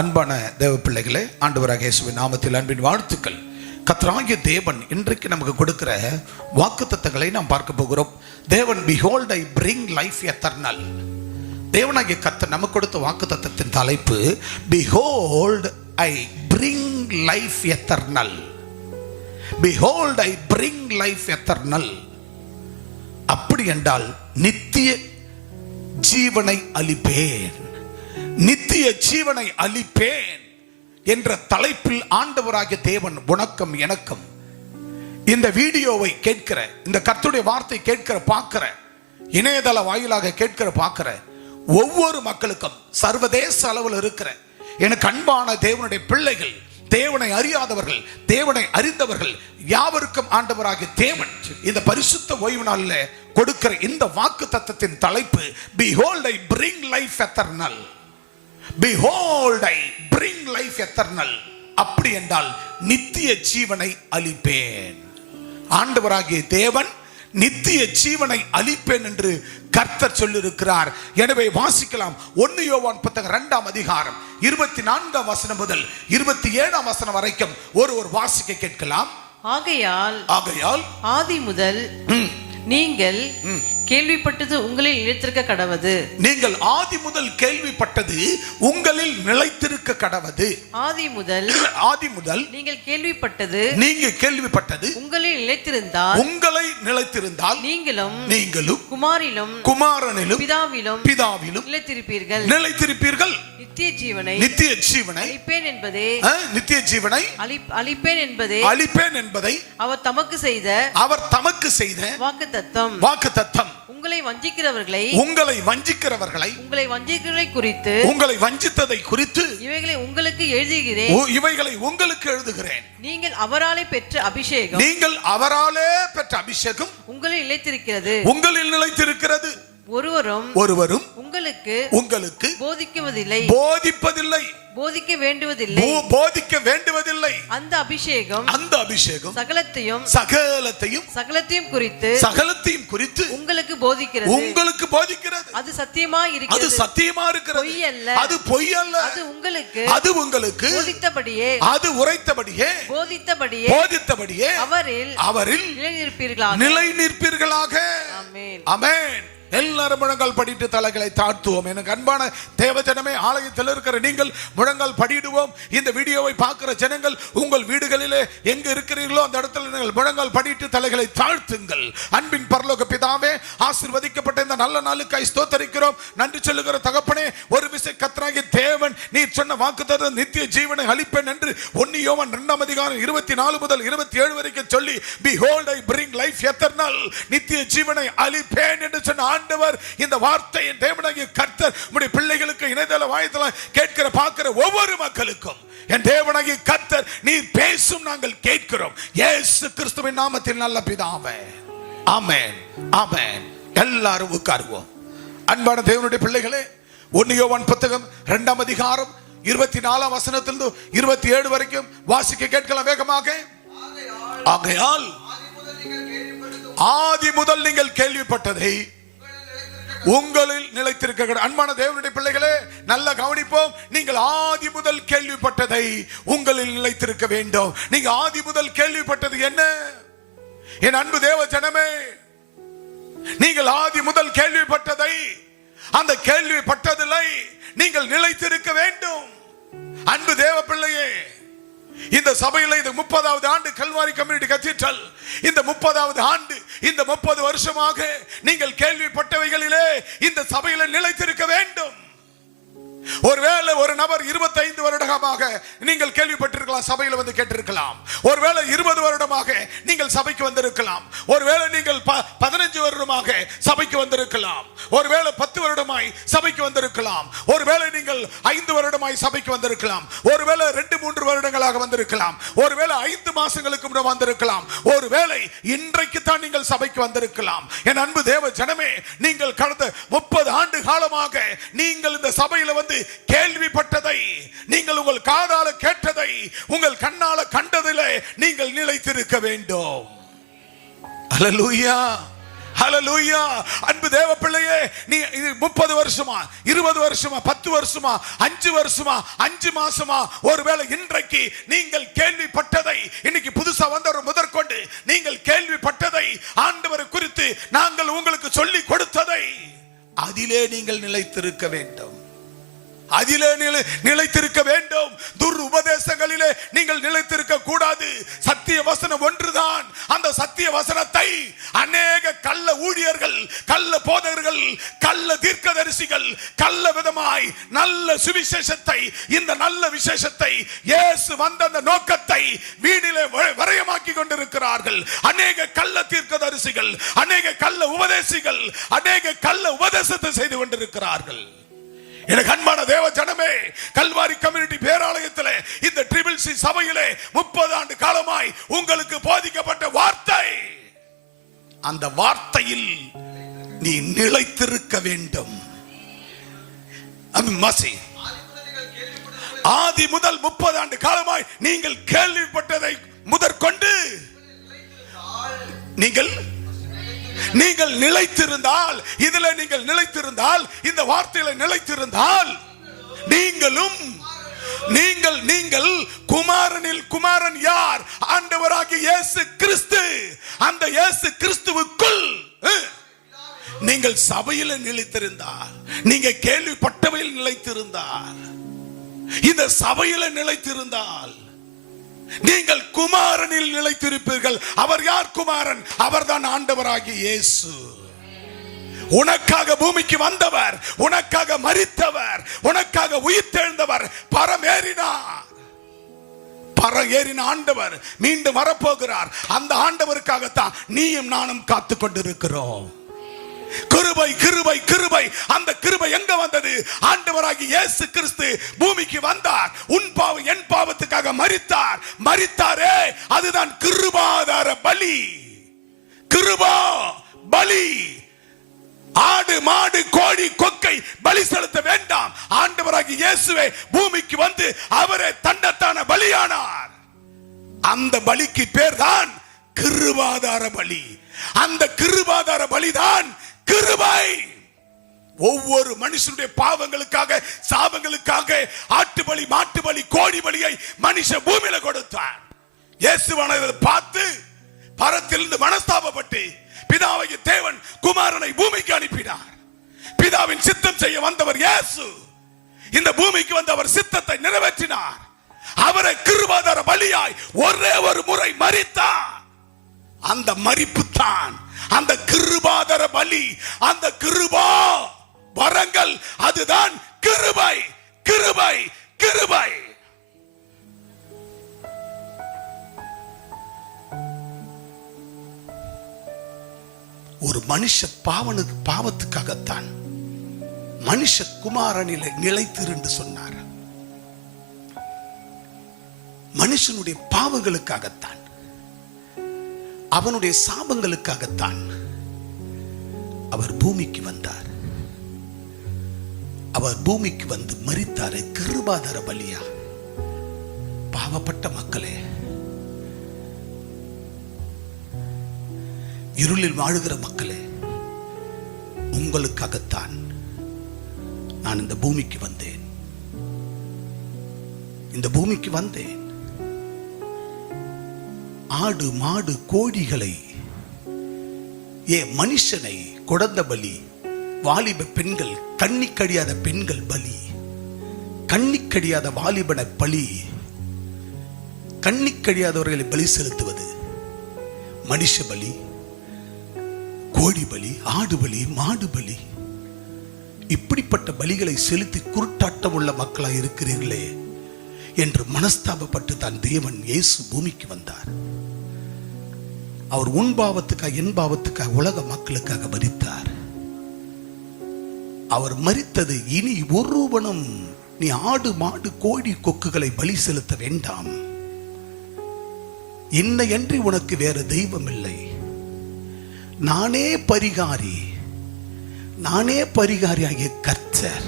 அன்பான தேவ பிள்ளைகளே, ஆண்டவராகிய இயேசுவின் நாமத்தில் அன்பின் வாழ்த்துக்கள். கர்த்தராகிய தேவன் இன்றைக்கு நமக்கு கொடுக்கிற வாக்குத்தத்தங்களை நாம் பார்க்க போகிறோம். தேவன் behold I bring life eternal. தேவனாகிய கர்த்தர் நமக்கு கொடுத்த வாக்குத்தத்தத்தின் தலைப்பு behold I bring life eternal. behold I bring life eternal. அப்படி என்றால் நித்திய ஜீவனை அளிப்பேன், நித்திய ஜீவனை அளிப்பேன் என்ற தலைப்பில் ஆண்டவராகிய தேவன் உனக்கும் எனக்கும் இந்த வீடியோவை கேட்கிற, இந்த கர்த்தருடைய வார்த்தை கேட்கிற பார்க்கிற, இணையதள வாயிலாக கேட்கிற பார்க்கிற ஒவ்வொரு மக்களுக்கும், சர்வதேச அளவில் இருக்கிற எனக்கு அன்பான தேவனுடைய பிள்ளைகள், தேவனை அறியாதவர்கள், தேவனை அறிந்தவர்கள் யாவருக்கும் ஆண்டவராகிய தேவன் இந்த பரிசுத்த ஓய்வு நாளில் கொடுக்கிற இந்த வாக்கு தத்தத்தின் தலைப்பு behold I bring life eternal. behold I bring life eternal. அப்படி என்றால் நித்திய ஜீவனை அளிப்பேன். ஆண்டவராகிய தேவன் நித்திய ஜீவனை அளிப்பேன் என்று கர்த்தர் சொல்லியிருக்கிறார். எனவே வாசிக்கலாம். 1 யோவான் புத்தகம் 2ஆம் அதிகாரம் 24ஆம் வசனம் முதல் 27ஆம் வசனம் வரைக்கும் ஒரு வாசிக்க கேட்கலாம். ஆகையால் ஆதி முதல் நீங்கள் கேள்விப்பட்டது உங்களில் நிலைத்திருக்க கடவது. நீங்கள் ஆதி முதல் கேள்விப்பட்டது உங்களில் நிலைத்திருக்க கடவது. ஆதி முதல் நீங்கள் கேள்விப்பட்டது உங்களில் நிலைத்திருந்தால் நீங்களும் குமாரனிலும் பிதாவிலும் நிலைத்திருப்பீர்கள். நித்திய ஜீவனை அளிப்பேன் என்பதை அவர் தமக்கு செய்த வாக்குத்தத்தம். உங்களை வஞ்சிக்கிறவர்களை உங்களை வஞ்சித்ததை குறித்து இவைகளை உங்களுக்கு எழுதுகிறேன். நீங்கள் அவராலே பெற்ற அபிஷேகம் உங்களில் நிலைத்திருக்கிறது. ஒருவரும் உங்களுக்கு போதிக்க வேண்டுவதில்லை. அந்த அபிஷேகம் சகலத்தையும் குறித்து உங்களுக்கு போதிக்கிறது. அது சத்தியமா இருக்கிறது, அது பொய் அல்ல. அது உங்களுக்கு போதித்தபடியே அவரில் நிலை நிற்பீர்களாக. ஆமென். எல்லாரும் முழங்கால் படிட்டு தலைகளை தாழ்த்துவோம். எனக்கு அன்பான தேவஜனமே, ஆலயத்தில் இருக்கிற நீங்கள் முழங்கால் படிடுவோம். இந்த வீடியோவை பார்க்கிற ஜனங்கள் உங்கள் வீடுகளிலே எங்க இருக்கிறீர்களோ அந்த இடத்துல நீங்கள் முழங்கால் படிட்டு தலைகளை தாழ்த்துங்கள். அன்பின் பரலோக பிதாவே, ஆசீர்வதிக்கப்பட்ட இந்த நல்ல நாளுக்காய் ஸ்தோத்திரிக்கிறோம். நன்றி சொல்லுகிற தகப்பனே, ஒரு விசை கர்த்தராகிய தேவன் நீர் சொன்ன வாக்குத்தத்தம் நித்திய ஜீவனை அளிப்பேன் என்று 1 யோவான் 2ஆம் அதிகாரம் 24 முதல் 27 வரைக்கும் சொல்லி behold I bring life eternal, நித்திய ஜீவனை அளிப்பேன் என்று சொன்ன ஆண்டவர் இந்த வார்த்தையை தேவனாகிய கர்த்தர் உம்முடைய பிள்ளைகளுக்கு இணையதள வாயிலாக கேட்கிற பார்க்கிற ஒவ்வொரு மக்களுக்கும் என் தேவனாகிய கர்த்தர் நீர் பேசும் நாங்கள் கேட்கிறோம். இயேசு கிறிஸ்துவின் நாமத்தில் நல்ல பிதாவே, ஆமென், ஆமென். எல்லாரும் உட்காருவோம். அன்பான தேவனுடைய பிள்ளைகளே, 1 யோவான் புத்தகம் 2ஆம் அதிகாரம் 24ஆம் வசனத்திலிருந்து 27 வரைக்கும் வாசிக்க கேட்கலாம் வேகமாக. ஆகையால் ஆதி முதல் நீங்கள் கேள்விப்பட்டதை உங்களில் நிலைத்திருக்க. அன்பான தேவனுடைய பிள்ளைகளே, நல்ல கவனிப்போம். நீங்கள் ஆதி முதல் கேள்விப்பட்டதை உங்களில் நிலைத்திருக்க வேண்டும். நீங்க ஆதி முதல் கேள்விப்பட்டது என்ன? என் அன்பு தேவ ஜனமே, நீங்கள் ஆதி முதல் கேள்விப்பட்டதை, அந்த கேள்விப்பட்டதில்லை நீங்கள் நிலைத்திருக்க வேண்டும். அன்பு தேவ பிள்ளையே, இந்த சபையில் இது 30வது ஆண்டு கல்வாரி கம்யூனிட்டி கத்தீட்ரல். இந்த 30வது ஆண்டு, இந்த 30 வருஷமாக நீங்கள் கேள்விப்பட்டவைகளிலே இந்த சபையில் நிலைத்திருக்க வேண்டும். ஒருவேளை ஒரு நபர் 25 வருடமாக நீங்கள் கேள்விப்பட்டிருக்கலாம், சபையில் வந்து கேட்டிருக்கலாம். ஒருவேளை 20 வருடமாக நீங்கள் சபைக்கு வந்திருக்கலாம். ஒருவேளை நீங்கள் 15 வருடமாக சபைக்கு வந்திருக்கலாம். ஒருவேளை 10 வருடமாய் சபைக்கு வந்திருக்கலாம். ஒருவேளை நீங்கள் 5 வருடமாய் சபைக்கு வந்திருக்கலாம். ஒருவேளை 2-3 வருடங்களாக வந்திருக்கலாம். ஒருவேளை 5 மாசங்களுக்கு முன்னர் வந்திருக்கலாம். ஒருவேளை இன்றைக்கு தான் நீங்கள் சபைக்கு வந்திருக்கலாம். என் அன்பு தேவ ஜனமே, நீங்கள் கடந்த 30 ஆண்டு காலமாக நீங்கள் இந்த சபையில் வந்து கேள்விப்பட்டதை, நீங்கள் உங்கள் காதால கேட்டதை, உங்கள் கண்ணால கண்டதிலே நீங்கள் நிலைத்திருக்க வேண்டும். ஹல்லேலூயா, ஹல்லேலூயா. அன்பு தேவ பிள்ளையே, நீ 30 வருஷமா, 20 வருஷமா, 10 வருஷமா, 5 வருஷமா, 5 மாசமா, ஒருவேளை இன்றைக்கு நீங்கள் கேள்விப்பட்டதை, இன்னைக்கு புதுசா வந்தவர் முதற்கொண்டு நீங்கள் கேள்விப்பட்டதை, ஆண்டவரை குறித்து நாங்கள் உங்களுக்கு சொல்லி கொடுத்ததை, அதிலே நீங்கள் நிலைத்திருக்க வேண்டும். அதிலே நிலைத்திருக்க வேண்டும். துர் உபதேசங்களிலே நீங்கள் நிலைத்திருக்க கூடாது. சத்திய வசனம் ஒன்றுதான். அந்த சத்திய வசனத்தை அநேக கள்ள ஊழியர்கள், கள்ள போதகர்கள், கள்ள தீர்க்கதரிசிகள் கள்ள விதமாய் நல்ல சுவிசேஷத்தை, இந்த நல்ல விசேஷத்தை, இயேசு வந்த அந்த நோக்கத்தை வீடிலே வரையமாக்கி கொண்டிருக்கிறார்கள். அநேக கள்ள தீர்க்கதரிசிகள், அநேக கள்ள உபதேசிகள், அநேக கள்ள உபதேசத்தை செய்து கொண்டிருக்கிறார்கள். எனக்கு அன்பான தேவ ஜனமே, கல்வாரி கம்யூனிட்டி பேராலயத்திலே, இந்த ட்ரிபிள் சி சபையிலே 30 ஆண்டு காலமாய் உங்களுக்கு போதிக்கப்பட்ட வார்த்தை, அந்த வார்த்தையில் நீ நிலைத்திருக்க வேண்டும். ஆதி முதல் 30 ஆண்டு காலமாய் நீங்கள் கேள்விப்பட்டதை முதற்கொண்டு நீங்கள் நிலைத்திருந்தால், இதுல நீங்கள் நிலைத்திருந்தால், இந்த வார்த்தையில நிலைத்திருந்தால், நீங்கள் குமாரனில் குமாரன் யார்? ஆண்டவராகிய இயேசு கிறிஸ்து. அந்த இயேசு கிறிஸ்துவுக்குள் நீங்கள் சபையில நிலைத்திருந்தால், நீங்க கேள்விப்பட்டவையில் நிலைத்திருந்தால், இந்த சபையில நிலைத்திருந்தால், நீங்கள் குமாரனில் நிலைத்திருப்பீர்கள். அவர் யார் குமாரன்? அவர்தான் ஆண்டவராகிய இயேசு. உனக்காக பூமிக்கு வந்தவர், உனக்காக மரித்தவர், உனக்காக உயிர்த்தெழுந்தவர், பரமேறினார். பரமேறின ஆண்டவர் மீண்டும் வரப்போகிறார். அந்த ஆண்டவருக்காகத்தான் நீயும் நானும் காத்து கொண்டிருக்கிறோம். கிருபை கிருபை கிருபை. அந்த கிருபை எங்க வந்தது? ஆண்டவராகிய இயேசு கிறிஸ்து பூமிக்கு வந்தார். உன் பாவம் என் பாவத்துக்காக மரித்தார். மரித்தாரே, அதுதான் கிருபாதார பலி. கிருபா பலி. ஆடு மாடு கோழி கொக்கை பலி செலுத்த வேண்டாம். ஆண்டவராகிய இயேசுவே பூமிக்கு வந்து அவரே தண்டத்தான பலியானார். அந்த பலிக்கு பேர் தான் கிருபாதார பலி. அந்த கிருபாதார பலிதான் கிருபை. ஒவ்வொரு மனுஷனுடைய பாவங்களுக்காக, சாபங்களுக்காக ஆட்டு பலி, மாட்டு பலி, கோழி பலியை மனுஷன் பூமியில கொடுத்தார். இயேசுவானதை பார்த்து பரத்திலிருந்து மனஸ்தாபப்பட்டு பிதாவாகிய தேவன் குமாரனை பூமிக்கு அனுப்பினார். பிதாவின் சித்தம் செய்ய வந்தவர் இயேசு. இந்த பூமிக்கு வந்து அவர் சித்தத்தை நிறைவேற்றினார். அவரை கிருபாதார பலியாய் ஒரே ஒரு முறை மரித்தார். அந்த மரிப்பு தான் அந்த கிருபாதார பலி. அந்த கிருபா வரங்கள், அதுதான் கிருபை கிருபை கிருபை. ஒரு மனுஷ பாவத்துக்காகத்தான் மனுஷ குமாரனிலே நிலைத்திரு என்று சொன்னார். மனுஷனுடைய பாவங்களுக்காகத்தான், அவனுடைய சாபங்களுக்காகத்தான் அவர் பூமிக்கு வந்தார். அவர் பூமிக்கு வந்து மரித்தாரே கிருபாதார பலியா. பாவப்பட்ட மக்களே, இருளில் வாழுகிற மக்களே, உங்களுக்காகத்தான் நான் இந்த பூமிக்கு வந்தேன். இந்த பூமிக்கு வந்தேன். ஆடு மாடு கோழிகளை, மனுஷனை கொடந்த பலி, வாலிப பெண்கள், கண்ணி கடியாத பெண்கள் பலி, கண்ணி கடியாத வாலிபன பலி, கண்ணி கடியாதவர்களை பலி செலுத்துவது மனுஷ பலி, கோழி பலி, ஆடு பலி, மாடு பலி. இப்படிப்பட்ட பலிகளை செலுத்தி குருட்டாட்டம் உள்ள மக்களாய் இருக்கிறீர்களே என்று மனஸ்தாபப்பட்டு தான் தேவன் இயேசு பூமிக்கு வந்தார். அவர் உன் பாவத்துக்காக, என் பாவத்துக்காக, உலக மக்களுக்காக மரித்தார். அவர் மரித்தது இனி ஒருவனும் நீ ஆடு மாடு கோழி கொக்குகளை பலி செலுத்த வேண்டாம். என்னையன்றி உனக்கு வேறு தெய்வம் இல்லை. நானே பரிகாரி, நானே பரிகாரியாகிய கர்த்தர்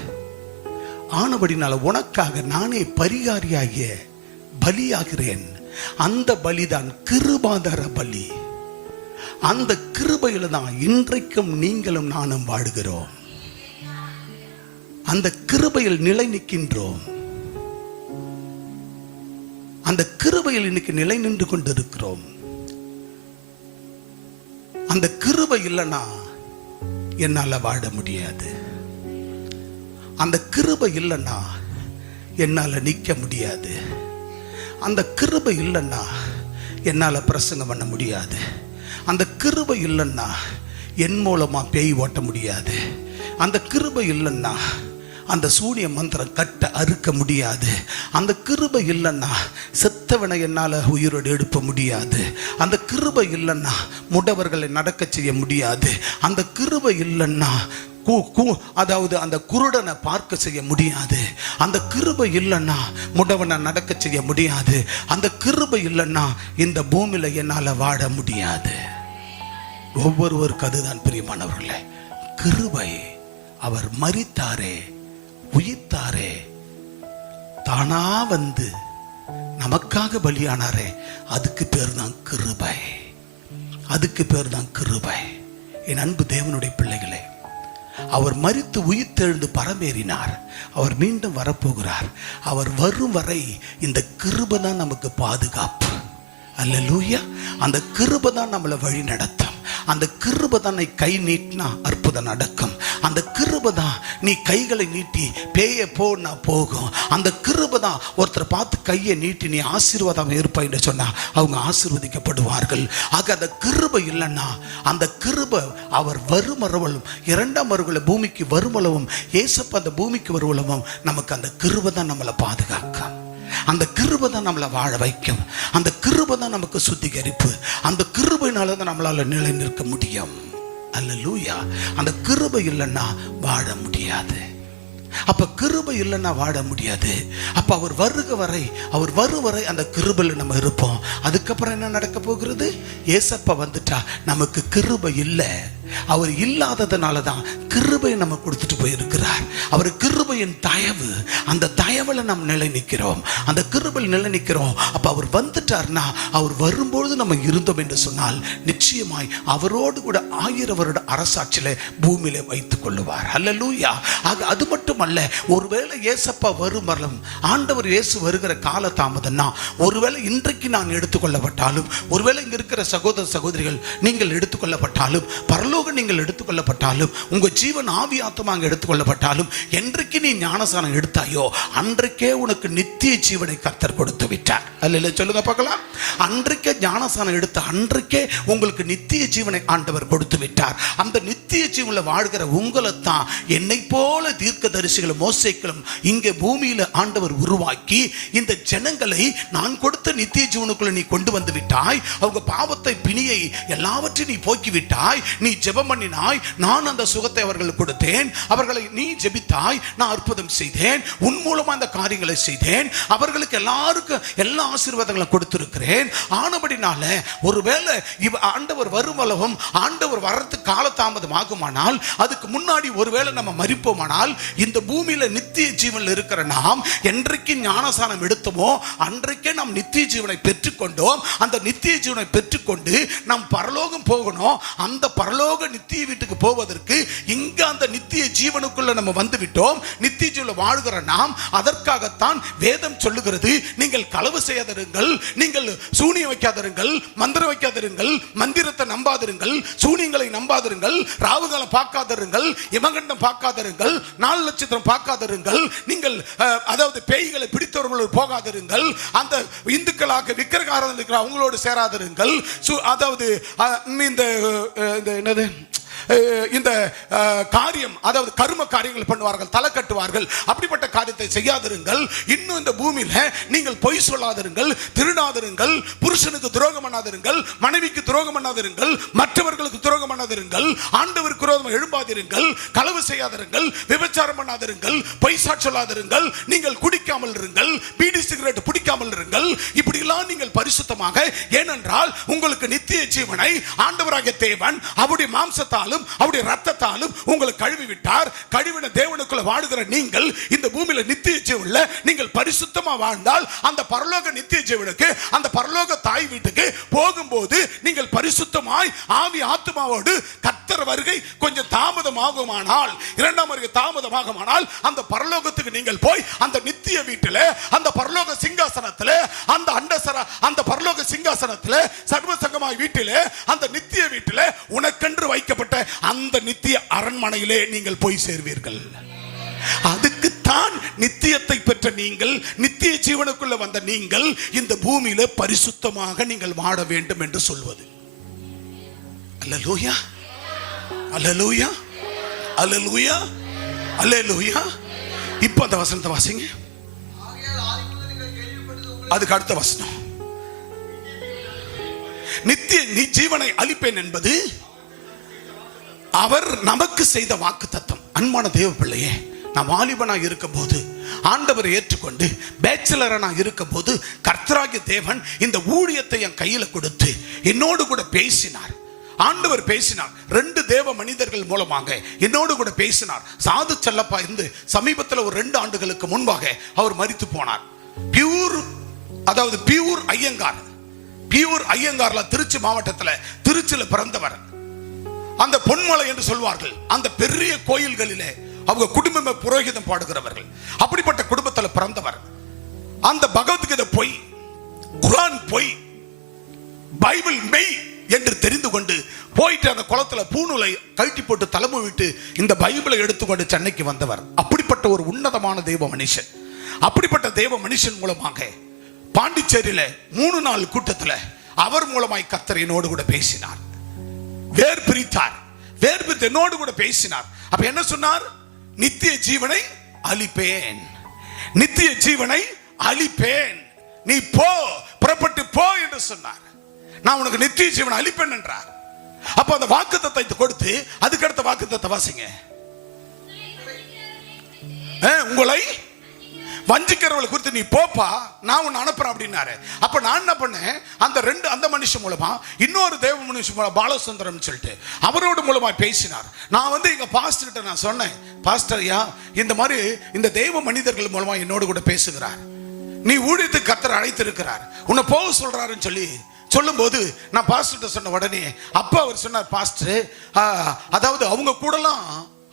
ஆனபடினால உனக்காக நானே பரிகாரியாகிய பலியாகிறேன். அந்த பலிதான் கிருபாதார பலி. அந்த கிருபையில தான் இன்றைக்கும் நீங்களும் நானும் வாழுகிறோம். அந்த கிருபையில் நிலை நிற்கின்றோம். அந்த கிருபையில் இன்னைக்கு நிலை நின்று கொண்டிருக்கிறோம். அந்த கிருபை இல்லைன்னா என்னால வாழ முடியாது. அந்த கிருபை இல்லைன்னா என்னால நிற்க முடியாது. அந்த கிருபை இல்லைன்னா என்னால பிரசங்கம் பண்ண முடியாது. அந்த கிருபை இல்லைன்னா என் மூலமா பேய் ஓட்ட முடியாது. அந்த கிருபை இல்லைன்னா அந்த சூனிய மந்திரம் கட்ட அறுக்க முடியாது. அந்த கிருபை இல்லைன்னா செத்தவனை என்னால் உயிரோடு எழுப்ப முடியாது. அந்த கிருபை இல்லைன்னா முடவர்களை நடக்க செய்ய முடியாது. அந்த கிருபை இல்லைன்னா அதாவது அந்த குருடனை பார்க்க செய்ய முடியாது. அந்த கிருபை இல்லைன்னா முடவனை நடக்க செய்ய முடியாது. அந்த கிருபை இல்லைன்னா இந்த பூமியில என்னால வாழ முடியாது. ஒவ்வொருவருக்கு அதுதான் பிரியமானவர்களே. கிருபை. அவர் மரித்தாரே, உயிர்த்தாரே, தானா வந்து நமக்காக பலியானாரே, அதுக்கு பேர் தான் கிருபை. அதுக்கு பேர் தான் கிருபை. என் அன்பு தேவனுடைய பிள்ளைகளே, அவர் மரித்து உயிர்த்தெழுந்து பரமேறினார். அவர் மீண்டும் வரப்போகிறார். அவர் வரும் வரை இந்த கிருபை தான் நமக்கு பாதுகாப்பு. அல்லேலூயா. அந்த கிருபை தான் நம்மளை வழி நடத்தும். அந்த கிருபை தான் நீ கை நீட்டினா அற்புதம் நடக்கும். அந்த கிருபை தான் நீ கைகளை நீட்டி பேய போனா போகும். அந்த கிருபை தான் ஒருத்தரை பார்த்து கையை நீட்டி நீ ஆசீர்வாதம் இருப்பாய்ன்னு சொன்னா அவங்க ஆசீர்வதிக்கப்படுவார்கள். ஆக அந்த கிருபை இல்லைன்னா, அந்த கிருபை அவர் வருமளவும், இரண்டாம் வருகளை பூமிக்கு வருமளவும், ஏசப்ப அந்த பூமிக்கு வருமளவும் நமக்கு அந்த கிருபை தான் நம்மளை பாதுகாக்கும். அந்த கிருபை தான் நம்மளை வாழ வைக்கும். அந்த கிருபை தான் நமக்கு சுத்திகரிப்பு. அந்த கிருபையினால தான் நம்மளால நிலை நிற்க முடியும். அல்லேலூயா. அந்த கிருபை இல்லைன்னா வாழ முடியாது. அப்ப கிருபை இல்லைன்னா வாழ முடியாது. அப்ப அவர் வரும் வரை அந்த கிருபையில் நம்ம இருப்போம். அதுக்கப்புறம் என்ன நடக்க போகிறது? ஏசப்பா வந்துட்டா நமக்கு கிருபை இல்லை. அவர் இல்லாததுனால தான் கிருபை நம்ம கொடுத்துட்டு போயிருக்கிறார். அவர் கிருபையின் தயவு, அந்த தயவுல நாம் நிலை நிற்கிறோம். அந்த கிருபையில் நிலை நிற்கிறோம். அப்ப அவர் வந்துட்டார்னா, அவர் வரும்பொழுது நம்ம இருந்தோம் என்று சொன்னால் நிச்சயமாய் அவரோடு கூட 1000 வருட அரசாட்சியில பூமியில வைத்துக் கொள்ளுவார். அல்லேலூயா. ஆக அது மட்டும் அல்ல, ஒருவேளை ஏசப்பா வரும் வரலும், ஆண்டவர் இயேசு வருகிற கால தாமதம்னா, ஒருவேளை இன்றைக்கு நான் எடுத்துக்கொள்ளப்பட்டாலும், ஒருவேளை இங்க இருக்கிற சகோதர சகோதரிகள் நீங்கள் எடுத்துக்கொள்ளப்பட்டாலும், பரலோகம் நீங்கள் எடுத்துக்கொள்ளப்பட்டாலும், உங்க ஜீவன் ஆவி ஆத்மா அங்க எடுத்துக்கொள்ளப்பட்டாலும், என்றைக்கு நீ ஞானஸ்நானம் எடுத்தாயோ அன்றைக்கே உனக்கு நித்திய ஜீவனை கர்த்தர் கொடுத்து விட்டார். அல்ல சொல்லுங்க பார்க்கலாம். அன்றைக்கே ஞானஸ்நானம் எடுத்த அன்றைக்கே உங்களுக்கு நித்திய ஜீவனை ஆண்டவர் கொடுத்து விட்டார். அந்த நித்திய ஜீவன்ல வாழ்கிற உங்களை தான் என்னை போல தீர்க்கதரிசிகளும் மோசேக்களும் இங்கே பூமியில ஆண்டவர் உருவாக்கி இந்த ஜனங்களை நான் கொடுத்த நித்திய ஜீவனுக்குள்ள நீ கொண்டு வந்து விட்டாய். அவங்க பாவத்தை பிணியை எல்லாவற்றையும் நீ போக்கி விட்டாய். நீ ஜெபம் பண்ணினாய், நான் அந்த சுகத்தை அவர்களுக்கு கொடுத்தேன். அவர்களை நீ ஜெபித்தாய், நான் அற்புதம் செய்தேன். உன் மூலமா அந்த காரியங்களை செய்தேன். அவர்களுக்கு எல்லாருக்கும் எல்லா ஆசீர்வாதங்களும் கொடுத்திருக்கிறேன். ஆனபடினால ஒருவேளை ஆண்டவர் வருமளவும், ஆண்டவர் வர்றதுக்கு காலதாமதம் ஆகுமானால், அதுக்கு முன்னாடி ஒருவேளை நம்ம மரிப்போமானால், இந்த பூமியில நித்திய ஜீவனில் இருக்கிற நாம் என்றைக்கு ஞானஸ்நானம் எடுத்தோமோ அன்றைக்கே நாம் நித்திய ஜீவனை பெற்றுக்கொண்டோம். அந்த நித்திய ஜீவனை பெற்றுக்கொண்டு நாம் பரலோகம் போகணும். அந்த பரலோக நித்திய வீட்டுக்கு போவதற்கு இங்க அந்த நித்திய ஜீவனுக்குள்ள நம்ம வந்து விட்டோம். நித்திய ஜீவனில் வாழ்கிற நாம் அதற்காகத்தான் வேதம் சொல்லுகிறது, நீங்கள் களவு செய்யாதிருங்கள், நீங்கள் சூனியம் வைக்காதிருங்கள், மந்திரம் வைக்காதிருங்கள், மந்திரத்தை நம்பாதிருங்கள், சூனியங்களை நம்பாதிருங்கள், ராவுகாலம் பார்க்காதிருங்கள், யமகண்டம் பார்க்காதிருங்கள், 4 நட்சத்திரம் பார்க்காதிருங்கள், நீங்கள் அதாவது பேய்களை பிடித்தவர்களோடு போகாதிருங்கள், அந்த இந்துக்களாக விக்கிரகாரம் இருக்கிற அவங்களோடு சேராதிருங்கள், அதாவது இந்த காரியம், அதாவது கர்ம காரியங்கள் பண்ணுவார்கள், தலை கட்டுவார்கள், அப்படிப்பட்ட காரியத்தை செய்யாதிருங்கள். இன்னும் இந்த பூமியில நீங்கள் பொய் சொல்லாதிருங்கள், திருடாதிருங்கள், புருஷனுக்கு துரோகம் பண்ணாதிருங்கள், மனைவிக்கு துரோகம் பண்ணாதிருங்கள், மற்றவர்களுக்கு துரோகம் பண்ணாதிருங்கள், ஆண்டவருக்கு விரோதமாக எழும்பாதிருங்கள், களவு செய்யாதிருங்கள், விபச்சாரம் பண்ணாதிருங்கள், பொய் சாட்சி சொல்லாதிருங்கள், நீங்கள் குடிக்காமல் இருங்கள், பீடி சிகரெட் பிடிக்காமல் இருங்கள். இப்படி எல்லாம் நீங்கள் பரிசுத்தமாக, ஏனென்றால் உங்களுக்கு நித்திய ஜீவனை ஆண்டவராகிய தேவன் அவருடைய மாம்சத்தாலும் அவருடைய ரத்தத்தாலும் உங்களுக்கு கழுவி விட்டார். கழுவின தேவனுக்குள்ள வாழுகிற நீங்கள் இந்த பூமியில நித்திய ஜீவன்ல நீங்கள் பரிசுத்தமா வாழ்ந்தால் அந்த பரலோக நித்திய ஜீவனுக்கு, அந்த பரலோக தாய் வீட்டுக்கு போகும்போது நீங்கள் பரிசுத்தமாய் ஆவி ஆத்துமாவோடு, கர்த்தர் வருகை கொஞ்சம் தாமதமாகுமானால், இரண்டாம் வருகை தாமதமாகுமானால், அந்த பரலோகத்துக்கு நீங்கள் போய் அந்த நித்திய வீட்டிலே, அந்த பரலோக சிங்காசனத்திலே, அந்த பரலோக சிங்காசனத்திலே, சர்வசங்கமாய் வீட்டிலே, அந்த நித்திய வீட்டிலே உனக்கென்று வைக்கப்பட்ட அந்த நித்திய அரண்மனையிலே நீங்கள் போய் சேர்வீர்கள். அதுக்குத்தான் நித்தியத்தை பெற்ற நீங்கள், நித்திய ஜீவனுக்குள்ள வந்த நீங்கள் இந்த பூமியில பரிசுத்தமாக நீங்கள் வாழ வேண்டும் என்று சொல்வது. அல்லேலூயா, அல்லேலூயா, அல்லேலூயா, அல்லேலூயா. இப்ப அந்த வசனத்தை வாசிங்க. அதுக்கு அடுத்த வசனம், நித்திய ஜீவனை அளிப்பேன் என்பது அவர் நமக்கு செய்த வாக்குத்தத்தம். அன்பான தேவ பிள்ளையே, நான் வாலிபனா இருக்கும் போது ஆண்டவரை ஏற்றுக்கொண்டு பேச்சுலரனா இருக்கும் போது கர்த்தராகிய தேவன் இந்த ஊழியத்தை என் கையில கொடுத்து என்னோடு கூட பேசினார். ஆண்டவர் பேசினார். 2 தேவ மனிதர்கள் மூலமாக என்னோடு கூட பேசினார். சாது செல்லப்பா இருந்து சமீபத்தில் ஒரு 2 ஆண்டுகளுக்கு முன்பாக அவர் மரித்து போனார். பியூர் ஐயங்கார், பியூர் ஐயங்கார்ல திருச்சி மாவட்டத்தில், திருச்சியில பிறந்தவர். அந்த பொன்மலை என்று சொல்வார்கள். அந்த பெரிய கோயில்களிலே அவங்க குடும்பமே புரோகிதம் பாடுகிறவர்கள். அப்படிப்பட்ட குடும்பத்தில் பிறந்தவர். அந்த பகவத்கீதை பொய், குர்ஆன் பொய், பைபிள் மெய் என்று தெரிந்து கொண்டு போயிட்டு அந்த குளத்துல பூநூலை கழட்டி போட்டு தலைமுழிட்டு இந்த பைபிளை எடுத்துக்கொண்டு சென்னைக்கு வந்தவர். அப்படிப்பட்ட ஒரு உன்னதமான தேவ மனுஷன். அப்படிப்பட்ட தேவ மனுஷன் மூலமாக பாண்டிச்சேரியில 3 நாள் கூட்டத்தில் அவர் மூலமாய் கர்த்தர் என்னோடு கூட பேசினார். வேர் பிரித்தார். வேர் பிரித்து என்னோடு கூட பேசினார். அப்ப என்ன சொன்னார்? நித்திய ஜீவனை அளிப்பேன், நித்திய ஜீவனை அளிப்பேன், நீ போ, புறப்பட்டு போ என்று சொன்னார். நான் உனக்கு நித்திய ஜீவனை அளிப்பேன் என்றார். அப்ப அந்த வாக்குத்தத்தத்தை கொடுத்து அதுக்கு அடுத்த வாக்குத்தத்தத்தை வாசிங்க. உங்களை வஞ்சிக்கிறவங்களை குறித்து நீ போப்பா, நான் உன்னை அனுப்புறேன் அப்படின்னாரு. அப்ப நான் என்ன பண்ணேன், அந்த மனுஷன் மூலமா இன்னொரு தேவ மனுஷன் மூலம் பாலசுந்தரம் சொல்லிட்டு அவரோட மூலமா பேசினார். நான் எங்க பாஸ்டர் கிட்ட நான் சொன்னேன், பாஸ்டர் ஐயா, இந்த மாதிரி இந்த தேவ மனிதர்கள் மூலமா என்னோடு கூட பேசுகிறார், நீ ஊழியத்துக்கு கர்த்தர் அழைத்திருக்கிறார், உன்னை போக சொல்றாருன்னு சொல்லும் போது நான் பாஸ்டர் சொன்ன உடனே அப்பா அவர் சொன்னார், பாஸ்டர் அதாவது அவங்க கூடலாம்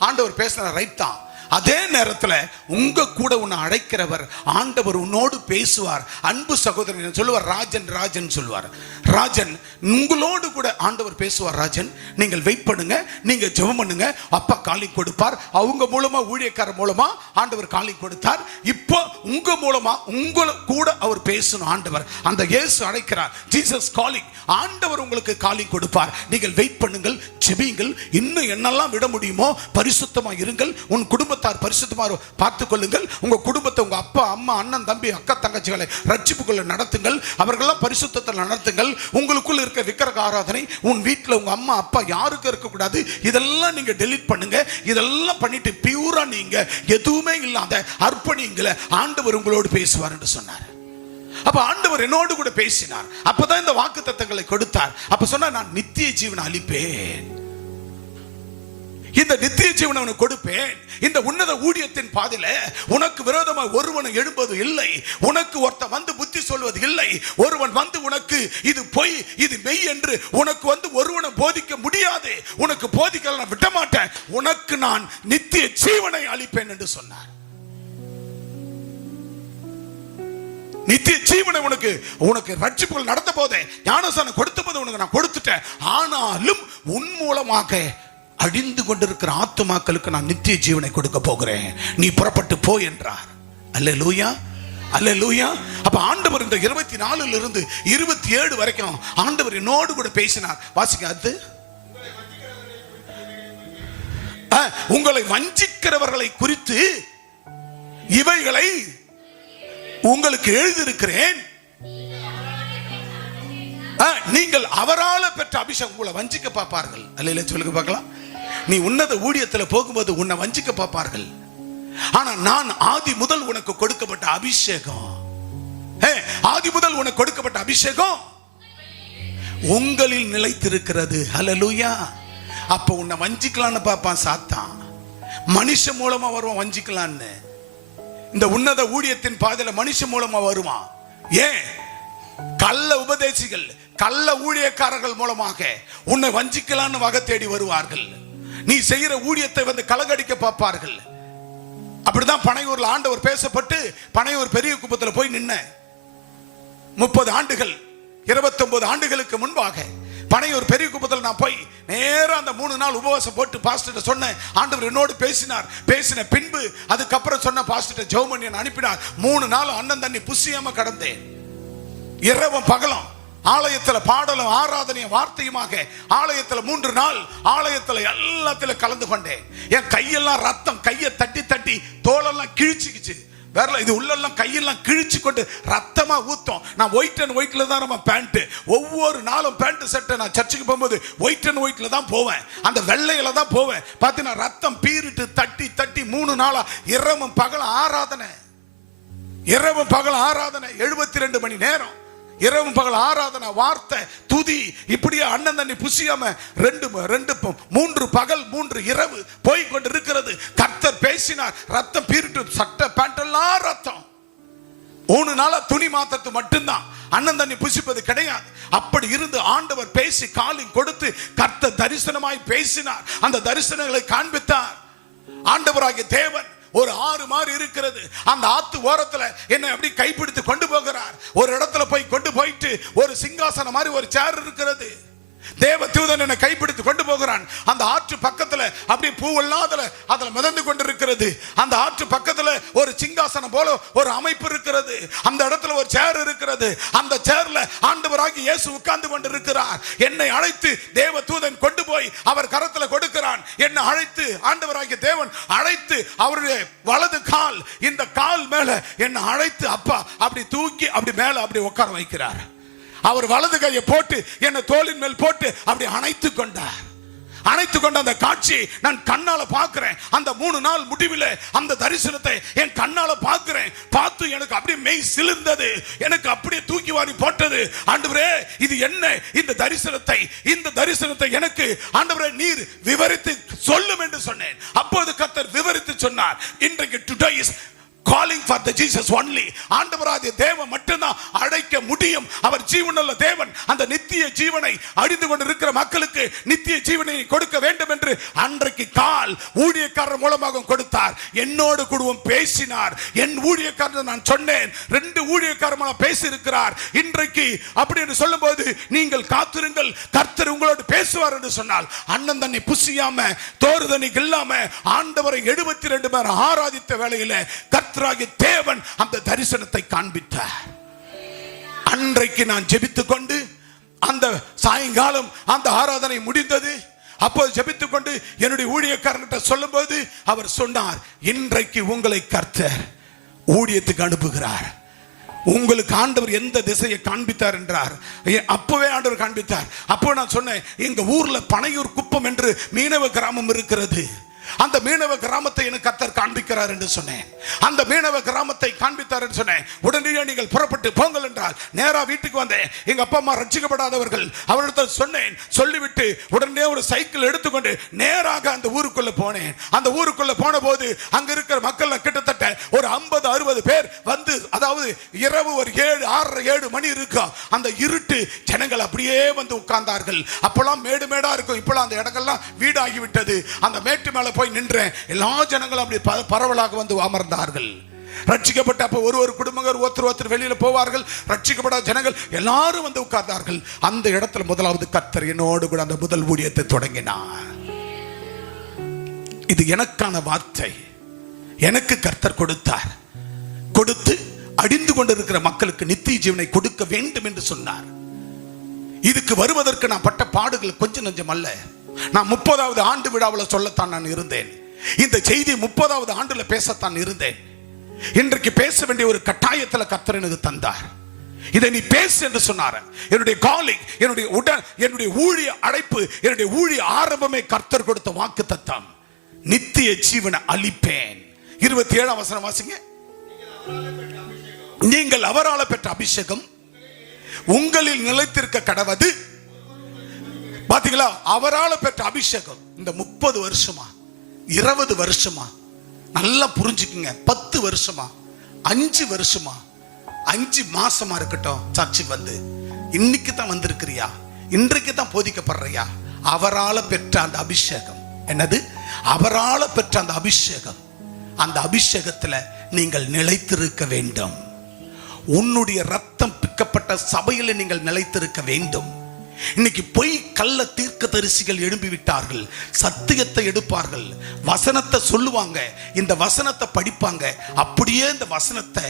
ஆண்டவர் பேசினார், ரைட் தான். அதே நேரத்தில் உங்க கூட உன்னை அழைக்கிறவர் ஆண்டவர் உன்னோடு பேசுவார். அன்பு சகோதரன் சொல்லுவார், ராஜன் ராஜன் சொல்லுவார். ராஜன், உங்களோடு கூட ஆண்டவர் பேசுவார். ராஜன், நீங்கள் வெயிட் பண்ணுங்க, நீங்க ஜெபம் பண்ணுங்க, அப்பா காலிங் கொடுப்பார். அவங்க மூலமா, ஊழியக்காரர் மூலமா ஆண்டவர் காலிங் கொடுத்தார். இப்போ உங்க மூலமா உங்களை கூட அவர் பேசணும். ஆண்டவர் அந்த இயேசு அழைக்கிறார், ஜீசஸ் காலிங். ஆண்டவர் உங்களுக்கு காலிங் கொடுப்பார். நீங்கள் வெயிட் பண்ணுங்கள், ஜெபியுங்கள், இன்னும் என்னெல்லாம் விட முடியுமோ பரிசுத்தமா இருங்கள், உன் குடும்பத்தார் பரிசுத்தமாக பார்த்துக் கொள்ளுங்கள், உங்க குடும்பத்தை, உங்க அப்பா அம்மா அண்ணன் தம்பி அக்கா தங்கச்சிகளை ரட்சிப்புக்குள்ள நடத்துங்கள், அவர்களெல்லாம் பரிசுத்தத்தில் நடத்துங்கள். உங்களுக்குள்ள இருக்க விக்கிரக ஆராதனை உன் வீட்டில் உங்க அம்மா அப்பா யாருக்கும் இருக்கக்கூடாது. இதெல்லாம் நீங்க டெலீட் பண்ணுங்க. இதெல்லாம் பண்ணிட்டு பியூரா நீங்க எதுவுமே இல்லாத அர்ப்பணிங்களை ஆண்டவர் உங்களோடு பேசுவார் என்று சொன்னார். அப்ப ஆண்டவர் என்னோடு கூட பேசினார். அப்பதான் இந்த வாக்குத்தத்தங்களை கொடுத்தார். அப்ப சொன்னார், நான் நித்திய ஜீவனை அளிப்பேன், இந்த நித்திய ஜீவனை உனக்கு கொடுப்பேன். இந்த உன்னத ஊழியத்தின் பாதையில உனக்கு விரோதமாக ஒருவன் எழும்பது இல்லை, உனக்கு ஒருத்தன் வந்து புத்தி சொல்வது இல்லை, ஒருவன் வந்து உனக்கு இது பொய் இது மெய் என்று உனக்கு ஒருவனை போதிக்க முடியாது. உனக்கு போதிக்க நான் விட மாட்டேன், உனக்கு நான் நித்திய ஜீவனை அளிப்பேன் என்று சொன்னார். நித்திய ஜீவனை உனக்கு ரட்சிப்புகள் நடந்த போதே, ஞானஸ்நானம் கொடுத்த போது உனக்கு நான் கொடுத்துட்டேன். ஆனாலும் உன் மூலமாக அழிந்து கொண்டிருக்கிற ஆத்துமாக்களுக்கு நான் நித்திய ஜீவனை கொடுக்க போகிறேன், நீ புறப்பட்டு போ என்றார். அல்லேலூயா, அல்லேலூயா. அப்ப ஆண்டவர் இந்த 24 இருந்து 27 வரைக்கும் ஆண்டவர் என்னோடு கூட பேசினார். வாசிங்க. அது உங்களை வஞ்சிக்கிறவர்களை குறித்து இவைகளை உங்களுக்கு எழுதியிருக்கிறேன். நீங்கள் அவரால் பெற்ற அபிஷேகம். உங்களை வஞ்சிக்க பார்ப்பார்கள். அல்லேலூயா சொல்லுங்க பார்க்கலாம். நீ உன்னத ஊழியத்தில் போகும்போது உன்னை வஞ்சிக்க பார்ப்பார்கள். ஆனா நான் ஆதி முதல் உனக்கு கொடுக்கப்பட்ட அபிஷேகம் ஆதி முதல் உனக்கு கொடுக்கப்பட்ட அபிஷேகம் உங்களில் நிலைத்திருக்கிறது. ஹல்லேலூயா. அப்ப உன்னை வஞ்சிக்கலான்னு பார்ப்பான் சாத்தான். மனுஷன் மூலமா வருவான் வஞ்சிக்கலான்னு. இந்த உன்னத ஊழியத்தின் பாதையில மனுஷன் மூலமா வருவான். ஏன்? கள்ள உபதேசிகள், கள்ள ஊழியக்காரர்கள் மூலமாக உன்னை வஞ்சிக்கலான்னு வகை தேடி வருவார்கள். நீ செய்யற ஊழியத்தை வந்து கலகடிக்க பார்ப்பார்கள். அப்படிதான் பனையூர்ல ஆண்டவர் பேசப்பட்டு பனையூர் பெரிய குப்பத்துல போய் நின்ன 30 ஆண்டுகள் 29 ஆண்டுகளுக்கு முன்பாக பனையூர் பெரிய குப்பத்தில் நான் போய் நேரம் அந்த 3 நாள் உபவாசம் போட்டு பாஸ்டர் சொன்னேன். ஆண்டவர் என்னோடு பேசின பின்பு அதுக்கப்புறம் சொன்ன பாஸ்டர் ஜெபம் அனுப்பினார். 3 நாள் அண்ணன் தண்ணி புசியாம கடந்தேன். இரவும் பகலும் ஆலயத்துல பாடலும் ஆராதனையும் வார்த்தையுமாக ஆலயத்துல 3 நாள் ஆலயத்துல எல்லாத்துல கலந்து கொண்டேன். என் கையெல்லாம் ரத்தம், கையை தட்டி தட்டி தோலெல்லாம் கிழிச்சுக்கிச்சு. வேற இது உள்ளெல்லாம் கையெல்லாம் கிழிச்சு கொண்டு ரத்தமா ஊத்தம். நான் ஒயிட் அண்ட் ஒயிட்ல தான் நம்ம பேண்ட், ஒவ்வொரு நாளும் பேண்ட் சட்டை நான் சர்ச்சுக்கு போகும்போது ஒயிட் அண்ட் ஒயிட்ல தான் போவேன். அந்த வெள்ளையில தான் போவேன். பார்த்தீங்கன்னா ரத்தம் பீரிட்டு தட்டி தட்டி 3 நாளா இரவும் பகலும் ஆராதனை, இரவும் பகலும் ஆராதனை, 72 மணி நேரம் இரவும் பகல் ஆராதனை, வார்த்தை, துதி, இப்படியே அண்ணன் தண்ணி புசியாம 3 பகல் 3 இரவு போய் கொண்டு இருக்கிறது. கர்த்தர் பேசினார். ரத்தம் பீரிட்டு சட்டை பேண்ட் எல்லாம் ரத்தம். 3 நாளா துணி மாத்தத்து மட்டும்தான், அண்ணன் தண்ணி புசிப்பது கிடையாது. அப்படி இருந்து ஆண்டவர் பேசி காலிங் கொடுத்து கர்த்தர் தரிசனமாய் பேசினார். அந்த தரிசனங்களை காண்பித்தார். ஆண்டவராகிய தேவன் ஒரு ஆறு மாதிரி இருக்கிறது. அந்த ஆத்து ஓரத்துல என்னை அப்படி கைப்பிடித்து கொண்டு போகிறார். ஒரு இடத்துல கொண்டு போயிட்டு ஒரு சிங்காசனம் மாதிரி ஒரு சேர் இருக்கிறது. தேவ தூதன் என்னை கைப்பிடித்து கொண்டு போகிறான். அந்த ஆற்று பக்கத்துல அப்படியே பூவெல்லாம் அதுல மிதந்து கொண்டிருக்கிறது. அந்த ஆற்று பக்கத்துல ஒரு சிங்காசனம் போல ஒரு அமைப்பு இருக்கிறது. அந்த இடத்துல ஒரு சேர் இருக்கிறது. அந்த சேர்ல ஆண்டவராகிய இயேசு உட்கார்ந்து கொண்டிருக்கிறார். என்னை அழைத்து தேவ தூதன் கொண்டு போய் அவர் கரத்துல கொடுக்கிறான். என்னை அழைத்து ஆண்டவராகிய தேவன் அழைத்து அவருடைய வலது கால், இந்த கால் மேல என்னை அழைத்து அப்பா அப்படி தூக்கி அப்படி மேல அப்படி உட்கார வைக்கிறார். அவர் வலது கையை போட்டு என்னை தோளின் மேல் போட்டு அப்படி அணைத்து கொண்டார். அணைத்து கொண்ட அந்த காட்சி நான் கண்ணால பார்க்கிறேன். அந்த 3 நாள் முடிவில் அந்த தரிசனத்தை என் கண்ணால பார்க்கிறேன். பார்த்து எனக்கு அப்படியே மெய் சிலிர்ந்தது. எனக்கு அப்படியே தூக்கி வாரி போட்டது. ஆண்டவரே, இது என்ன? இந்த தரிசனத்தை எனக்கு ஆண்டவரே நீர் விவரித்து சொல்லும் என்று சொன்னேன். அப்போது கர்த்தர் விவரித்து சொன்னார். இன்றைக்கு today is calling for the Jesus only. ஆண்டவராகிய தேவன் மட்டும்தான் அழைக்க முடியும். அவர் ஜீவனுள்ள தேவன். அந்த நித்திய ஜீவனை அழிந்து கொண்டிருக்கிற மக்களுக்கு நித்திய ஜீவனை கொடுக்க வேண்டும் என்று அன்றைக்கு கால் ஊழியக்காரர் மூலமாக கொடுத்தார். என்னோடு கூடவும் பேசினார். என் ஊழியக்காரர் நான் சொன்னேன். 2 ஊழியக்காரர் பேசி இருக்கிறார். இன்றைக்கு அப்படி என்று சொல்லும்போது நீங்கள் காத்திருங்கள், கர்த்தர் உங்களோடு பேசுவார் என்று சொன்னால் அண்ணன் தண்ணி புசியாம தோறு தண்ணி இல்லாம ஆண்டவரை 72 பேர் ஆராதித்த வேளையில கர்த்தராகிய தேவன் அந்த தரிசனத்தை காண்பித்தார். அன்றைக்கு நான் ஜெபித்துக் கொண்டு அந்த சாயங்காலம் அந்த ஆராதனை முடிந்தது. அப்போது ஜெபித்துக் கொண்டு என்னுடைய ஊழியக்காரர்கிட்ட சொல்லும்போது அவர் சொன்னார், இன்றைக்கு உங்களை கர்த்தர் ஊழியத்துக்கு அனுப்புகிறார். உங்களுக்கு ஆண்டவர் எந்த திசையை காண்பித்தார் என்றார். அப்பவே ஆண்டவர் காண்பித்தார். அப்போ நான் சொன்னேன், எங்க ஊர்ல பனையூர் குப்பம் என்று மீனவ கிராமம் இருக்கிறது. அந்த மீனவ கிராமத்தை எனக்கு கர்த்தர் காண்பிக்கிறார் என்று சொன்னேன். அந்த மீனவ கிராமத்தை காண்பித்தார் என்று சொன்னேன். உடனடியாக நீங்கள் புறப்பட்டு போங்கள் என்றால் நேரா வீட்டுக்கு வந்தேன். எங்க அப்பா அம்மா ரட்சிக்கப்படாதவர்கள், அவர்களிடத்தில் சொன்னேன். சொல்லிவிட்டு உடனே ஒரு சைக்கிள் எடுத்துக்கொண்டு நேராக அந்த ஊருக்குள்ள போனேன். அந்த ஊருக்குள்ள போன போது அங்க இருக்கிற மக்கள் கிட்டத்தட்ட ஒரு 50-60 பேர் வந்து, அதாவது இரவு ஒரு 6:30-7 மணி இருக்கும். அந்த இருட்டு ஜனங்கள் அப்படியே வந்து உட்கார்ந்தார்கள். அப்பெல்லாம் மேடு மேடா இருக்கும். இப்பெல்லாம் அந்த இடங்கள்லாம் வீடாகி விட்டது. அந்த மேட்டு மேல போய் நின்றேன். எல்லா ஜனங்களும் அப்படி பரவலாக வந்து அமர்ந்தார்கள். ரட்சிக்கப்பட்ட அப்ப ஒரு குடும்பங்கள் ஒருத்தர் வெளியில போவார்கள். ரட்சிக்கப்படாத ஜனங்கள் எல்லாரும் வந்து உட்கார்ந்தார்கள். அந்த இடத்துல முதலாவது கர்த்தர் என்னோடு கூட அந்த முதல் ஊழியத்தை தொடங்கினார். இது எனக்கான வார்த்தை. எனக்கு கர்த்தர் கொடுத்தார். கொடுத்து அடிந்து கொண்டிருக்கிற மக்களுக்கு நித்திய ஜீவனை கொடுக்க வேண்டும் என்று சொன்னார். இதுக்கு வருவதற்கு நான் பட்ட பாடுகள் கொஞ்சம் நஞ்சம் அல்ல. நான் 30வது ஆண்டு விழாவில் சொல்லத்தான் நான் இருந்தேன். இந்த செய்தி 30வது ஆண்டுல பேசத்தான் இருந்தேன். இன்றைக்கு பேச வேண்டிய ஒரு கட்டாயத்தில் கர்த்தர் எனக்கு தந்தார். இதை நீ பேசு என்று சொன்னார். என்னுடைய காலிங், என்னுடைய ஊழிய அழைப்பு, என்னுடைய ஊழிய ஆரம்பமே கர்த்தர் கொடுத்த வாக்குத்தத்தம். நித்திய ஜீவனை அளிப்பேன். 27ஆம் வசனம் வாசிங்க. நீங்கள் அவரால் பெற்ற அபிஷேகம் உங்களில் நிலைத்திருக்க கடவது. பாத்தீங்களா, அவரால் பெற்ற அபிஷேகம். இந்த 30 வருஷமா 20 வருஷமா நல்லா புரிஞ்சுக்குங்க, 10 வருஷமா 5 வருஷமா 5 மாசமா இருக்கட்டும், சர்ச்சுக்கு வந்து இன்னைக்கு தான் வந்திருக்கிறியா, இன்றைக்கு தான் போதிக்கப்படுறியா, அவரால் பெற்ற அந்த அபிஷேகம். என்னது? அவரால் பெற்ற அந்த அபிஷேகம். அந்த அபிஷேகத்துல நீங்கள் நிலைத்திருக்க வேண்டும். உன்னுடைய ரத்தம் பிக்கப்பட்ட சபையில் நீங்கள் நிலைத்திருக்க வேண்டும். இன்னைக்கு பொய் கள்ள தீர்க்கதரிசிகள் எழும்பி விட்டார்கள். சத்தியத்தை எடுப்பார்கள், வசனத்தை சொல்லுவாங்க, இந்த வசனத்தை படிப்பாங்க. அப்படியே இந்த வசனத்தை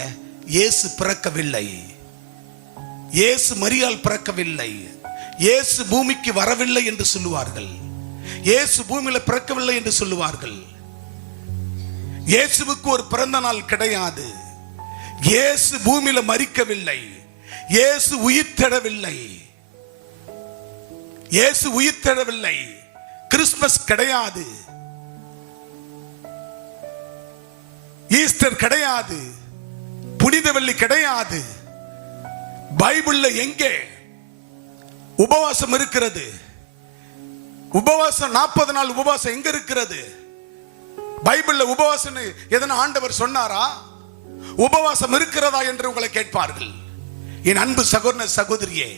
இயேசு பிறக்கவில்லை, இயேசு மரியாள் பிறக்கவில்லை, இயேசு பூமிக்கு வரவில்லை என்று சொல்லுவார்கள், இயேசு பூமியில பிறக்கவில்லை என்று சொல்லுவார்கள். இயேசுவுக்கு ஒரு பிறந்த நாள் கிடையாது. இயேசு பூமியில மரிக்கவில்லை, இயேசு உயிர்த்தெழவில்லை, இயேசு உயிர்த்தெழவில்லை. கிறிஸ்துமஸ் கிடையாது, ஈஸ்டர் கிடையாது, புனித வெள்ளி கிடையாது. பைபிள்ல எங்கே உபவாசம் இருக்கிறது? உபவாசம் 40 நாள் உபவாசம் எங்க இருக்கிறது? பைபிள்ல உபவாசம் எதனா ஆண்டவர் சொன்னாரா? உபவாசம் இருக்கிறதா என்று உங்களை கேட்பார்கள். என் அன்பு சகோதர சகோதரியே,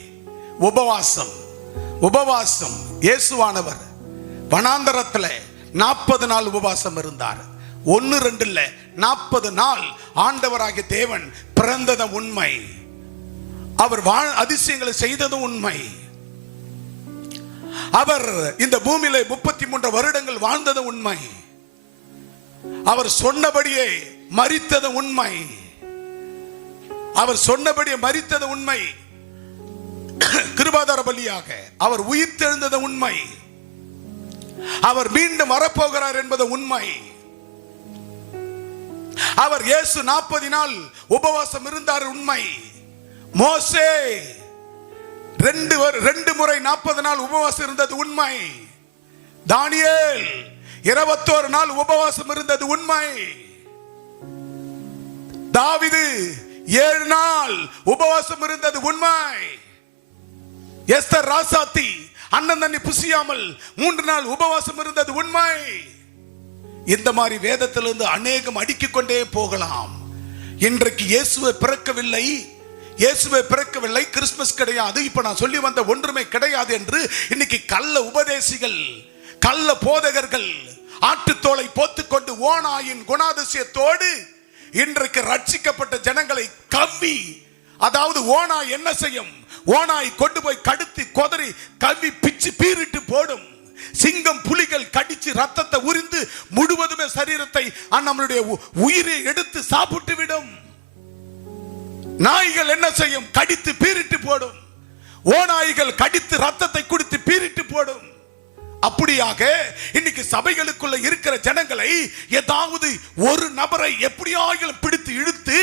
உபவாசம் உபவாசம். இயேசுவானவர் வனாந்தரத்துல 40 நாள் உபவாசம் இருந்தார். 1-2 இல்ல, 40 நாள் ஆண்டவராகிய தேவன் பிறந்ததும் உண்மை, அவர் அதிசயங்களை செய்ததும் உண்மை, அவர் இந்த பூமியிலே 33 வருடங்கள் வாழ்ந்தது உண்மை, அவர் சொன்னபடியே மரித்தது உண்மை, அவர் சொன்னபடியே மரித்தது உண்மை, கிருபாதார பலியாக அவர் உயிர் தெழுந்தது உண்மை, அவர் மீண்டும் வரப்போகிறார் என்பது உண்மை. அவர் இயேசு 40 நாள் உபவாசம் இருந்தார் உண்மை. மோசே 2 முறை 40 நாள் உபவாசம் இருந்தது உண்மை. தானியேல் 21 நாள் உபவாசம் இருந்தது உண்மை. தாவீது 7 நாள் உபவாசம் இருந்தது உண்மை. எஸ்தர் ராசாத்தி அண்ணன் தண்ணி புசியாமல் 3 நாள் உபவாசம் இருந்தது உண்மை. இந்த மாதிரி வேதத்திலிருந்து அநேகம் அடுக்கிக் கொண்டே போகலாம். இன்றைக்கு இயேசுவை பிறக்கவில்லை, இயேசுவை பிறக்கவில்லை, கிறிஸ்துமஸ் கிடையாது, இப்ப நான் சொல்லி வந்த ஒன்றுமே கிடையாது என்று இன்னைக்கு கள்ள உபதேசிகள், கள்ள போதகர்கள் ஆட்டுத்தோலை போத்துக்கொண்டு ஓநாயின் குணாதிசயத்தோடு இன்றைக்கு ரட்சிக்கப்பட்ட ஜனங்களை கவ்வி, அதாவது ஓநாய் என்ன செய்யும்? ஓநாய் கொண்டு போய் கடுத்து கொதறி கவ்வி பிச்சு பீரிட்டு போடும். சிங்கம் புலிகள் கடிச்சு ரத்தத்தை உரிந்து முழுவதுமே சரீரத்தை நம்மளுடைய உயிரை எடுத்து சாப்பிட்டு விடும். நாய்கள் என்ன செய்யும்? கடித்து பீரிட்டு போடும். ஓநாய்கள் கடித்து ரத்தத்தை குடித்து பீரிட்டு போடும். அப்படியாக இன்னைக்கு சபைகளுக்குள்ள இருக்கிற ஜனங்களை ஏதாவது ஒரு நபரை எப்படியாகிலும் பிடித்து இழுத்து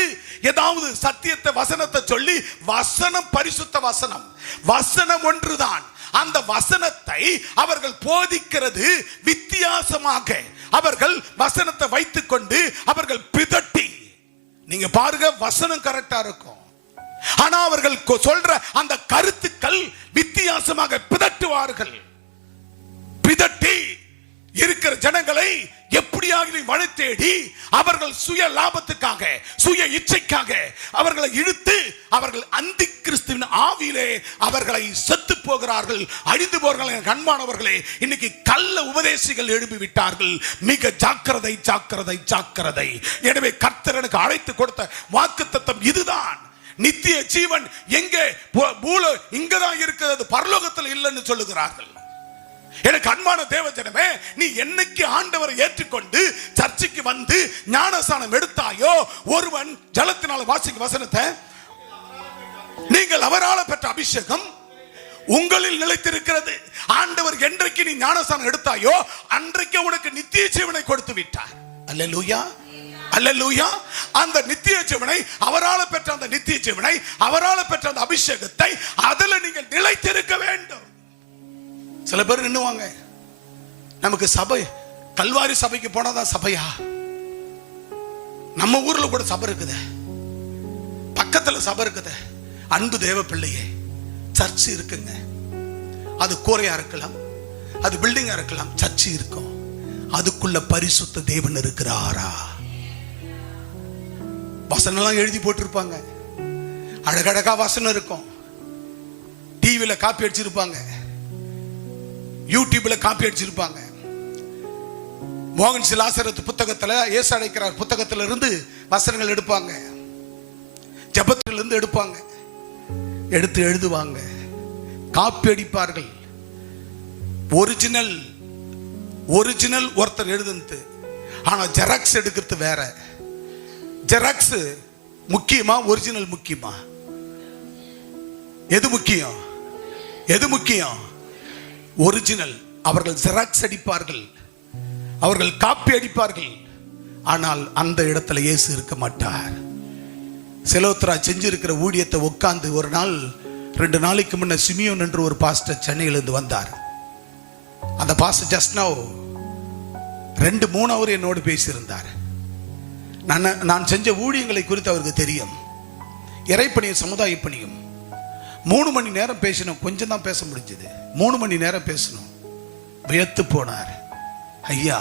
ஏதாவது சத்தியத்தை வசனத்தை சொல்லி, வசனம் பரிசுத்த வசனம், வசனம் ஒன்றுதான், அந்த வசனத்தை அவர்கள் போதிக்கிறது வித்தியாசமாக. அவர்கள் வசனத்தை வைத்துக் கொண்டு அவர்கள் பிதட்டி, நீங்க பாருங்க வசனம் கரெக்டா இருக்கும், ஆனா அவர்கள் சொல்ற அந்த கருத்துக்கள் வித்தியாசமாக பிதட்டுவார்கள். பிதட்டி இருக்கிற ஜனங்களை எப்படியாக வழி தேடி அவர்கள் சுய லாபத்துக்காக, சுய இச்சைக்காக அவர்களை இழுத்து அவர்கள் அந்தி கிறிஸ்துவின் ஆவியிலே அவர்களை செத்து போகிறார்கள், அழிந்து போகிறார்கள். அன்பானவர்களே, இன்னைக்கு கள்ள உபதேசிகள் எழுப்பி விட்டார்கள். மிக ஜாக்கிரதை ஜாக்கிரதை ஜாக்கிரதை. எனவே கர்த்தர் எனக்கு அழைத்து கொடுத்த வாக்குத்தத்தம் இதுதான். நித்திய ஜீவன் எங்கே? இங்கதான் இருக்கிறது, பரலோகத்தில் இல்லைன்னு சொல்லுகிறார்கள். எனக்கு அன்பான தேவஜனமே, நீ என்னைக்கு ஆண்டவரை ஏற்றுக்கொண்டு சர்ச்சைக்கு வந்து ஞானஸ்நானம் எடுத்தாயோ, ஒருவன் ஜலத்தினால வாசிக்க வசனத்தை, நீங்கள் அவரால் பெற்ற அபிஷேகம் உங்களில் நிலைத்திருக்கிறது. ஆண்டவர் என்றைக்கு நீ ஞானஸ்நானம் எடுத்தாயோ அன்றைக்கு உனக்கு நித்திய ஜீவனை கொடுத்து விட்டார். அல்லேலூயா, அல்லேலூயா. அந்த நித்திய ஜீவனை, அவரால் பெற்ற அந்த நித்திய ஜீவனை, அவரால் பெற்ற அந்த அபிஷேகத்தை, அதில் நீங்கள் நிலைத்திருக்க வேண்டும். சில பேர் நின்னுவாங்க, நமக்கு சபை கல்வாரி சபைக்கு போனாதான் சபையா? நம்ம ஊர்ல கூட சபை இருக்குது, பக்கத்துல சபை இருக்குது. அன்பு தேவ பிள்ளையே, சர்ச் இருக்குங்க. அது கூரையா இருக்கலாம், அது பில்டிங்கா இருக்கலாம், சர்ச் இருக்கும். அதுக்குள்ள பரிசுத்த தேவன் இருக்கிறாரா? வசனம் எல்லாம் எழுதி போட்டிருப்பாங்க, அழகழகா வசனம் இருக்கும். டிவில காப்பி அடிச்சிருப்பாங்க, யூடியூப்ல காப்பி அடிச்சிருப்பாங்க. மோகன் சிலாசரத்து புத்தகத்துல, இயேசு அழைக்கிறார் புத்தகத்துல இருந்து வசனங்கள் எடுப்பாங்க, ஜெபத்துல இருந்து எடுப்பாங்க, எடுத்து எழுதுவாங்க, காப்பி அடிப்பார்கள். ஒரிஜினல் ஒருத்தர் எழுதுனது, ஆனா ஜெராக்ஸ் எடுக்கிறது வேற. ஜெராக்ஸ் முக்கியமா, ஒரிஜினல் முக்கியமா? எது முக்கியம்? எது முக்கியம்? ஒரிஜினல். அவர்கள் ஜெராக்ஸ் அடிப்பார்கள், அவர்கள் காப்பி அடிப்பார்கள், ஆனால் அந்த இடத்துல இயேசு இருக்க மாட்டார். செலோத்ரா செஞ்சிருக்கிற ஊழியத்தை உட்கார்ந்து ஒரு நாள் 2 நாளைக்கு முன்ன சிமியோன் என்று ஒரு பாஸ்டர் சென்னையிலிருந்து வந்தார். அந்த பாஸ்டர் ஜஸ்ட் நவ் 2-3 அவர் என்னோடு பேசியிருந்தார். நான் செஞ்ச ஊழியங்களை குறித்து அவருக்கு தெரியும். இறைப்பணியும் சமுதாய பணியும் 3 மணி நேரம் பேசணும். கொஞ்சம் தான் பேச முடிஞ்சது. 3 மணி நேரம் பேசணும். வியத்து போனார். ஐயா,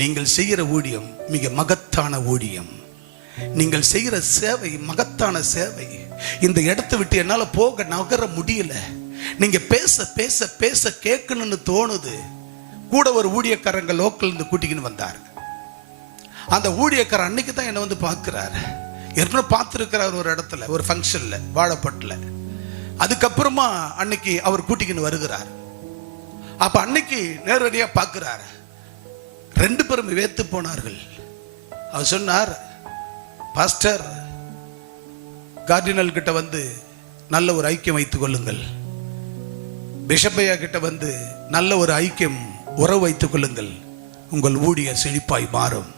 நீங்கள் செய்கிற ஊழியம் மிக மகத்தான ஊழியம். நீங்கள் செய்கிற சேவை மகத்தான சேவை. இந்த இடத்தை விட்டு என்னால போக நகர முடியல. நீங்க பேச பேச பேச கேட்கணும்னு தோணுது. கூட ஒரு ஊழியக்காரங்க லோக்கல் இருந்து கூட்டிக்கின்னு வந்தார். அந்த ஊழியக்காரர் அன்னைக்கு தான் என்ன வந்து பார்க்கிறார். ஏற்கனவே பார்த்துருக்கிறார் ஒரு இடத்துல, ஒரு ஃபங்க்ஷன்ல, வாழப்பட்டில். அதுக்கப்புறமா அன்னைக்கு அவர் கூட்டிக்கின்னு வருகிறார். அப்ப அன்னைக்கு நேரடியா பார்க்கிறார். 2 பேரும் வேத்து போனார்கள். அவர் சொன்னார், பாஸ்டர், கார்டினல் கிட்ட வந்து நல்ல ஒரு ஐக்கியம் வைத்துக் கொள்ளுங்கள். பிஷப்பையா கிட்ட வந்து நல்ல ஒரு ஐக்கியம், உறவு வைத்துக் கொள்ளுங்கள். உங்கள் ஊழிய செழிப்பாய் மாறும்.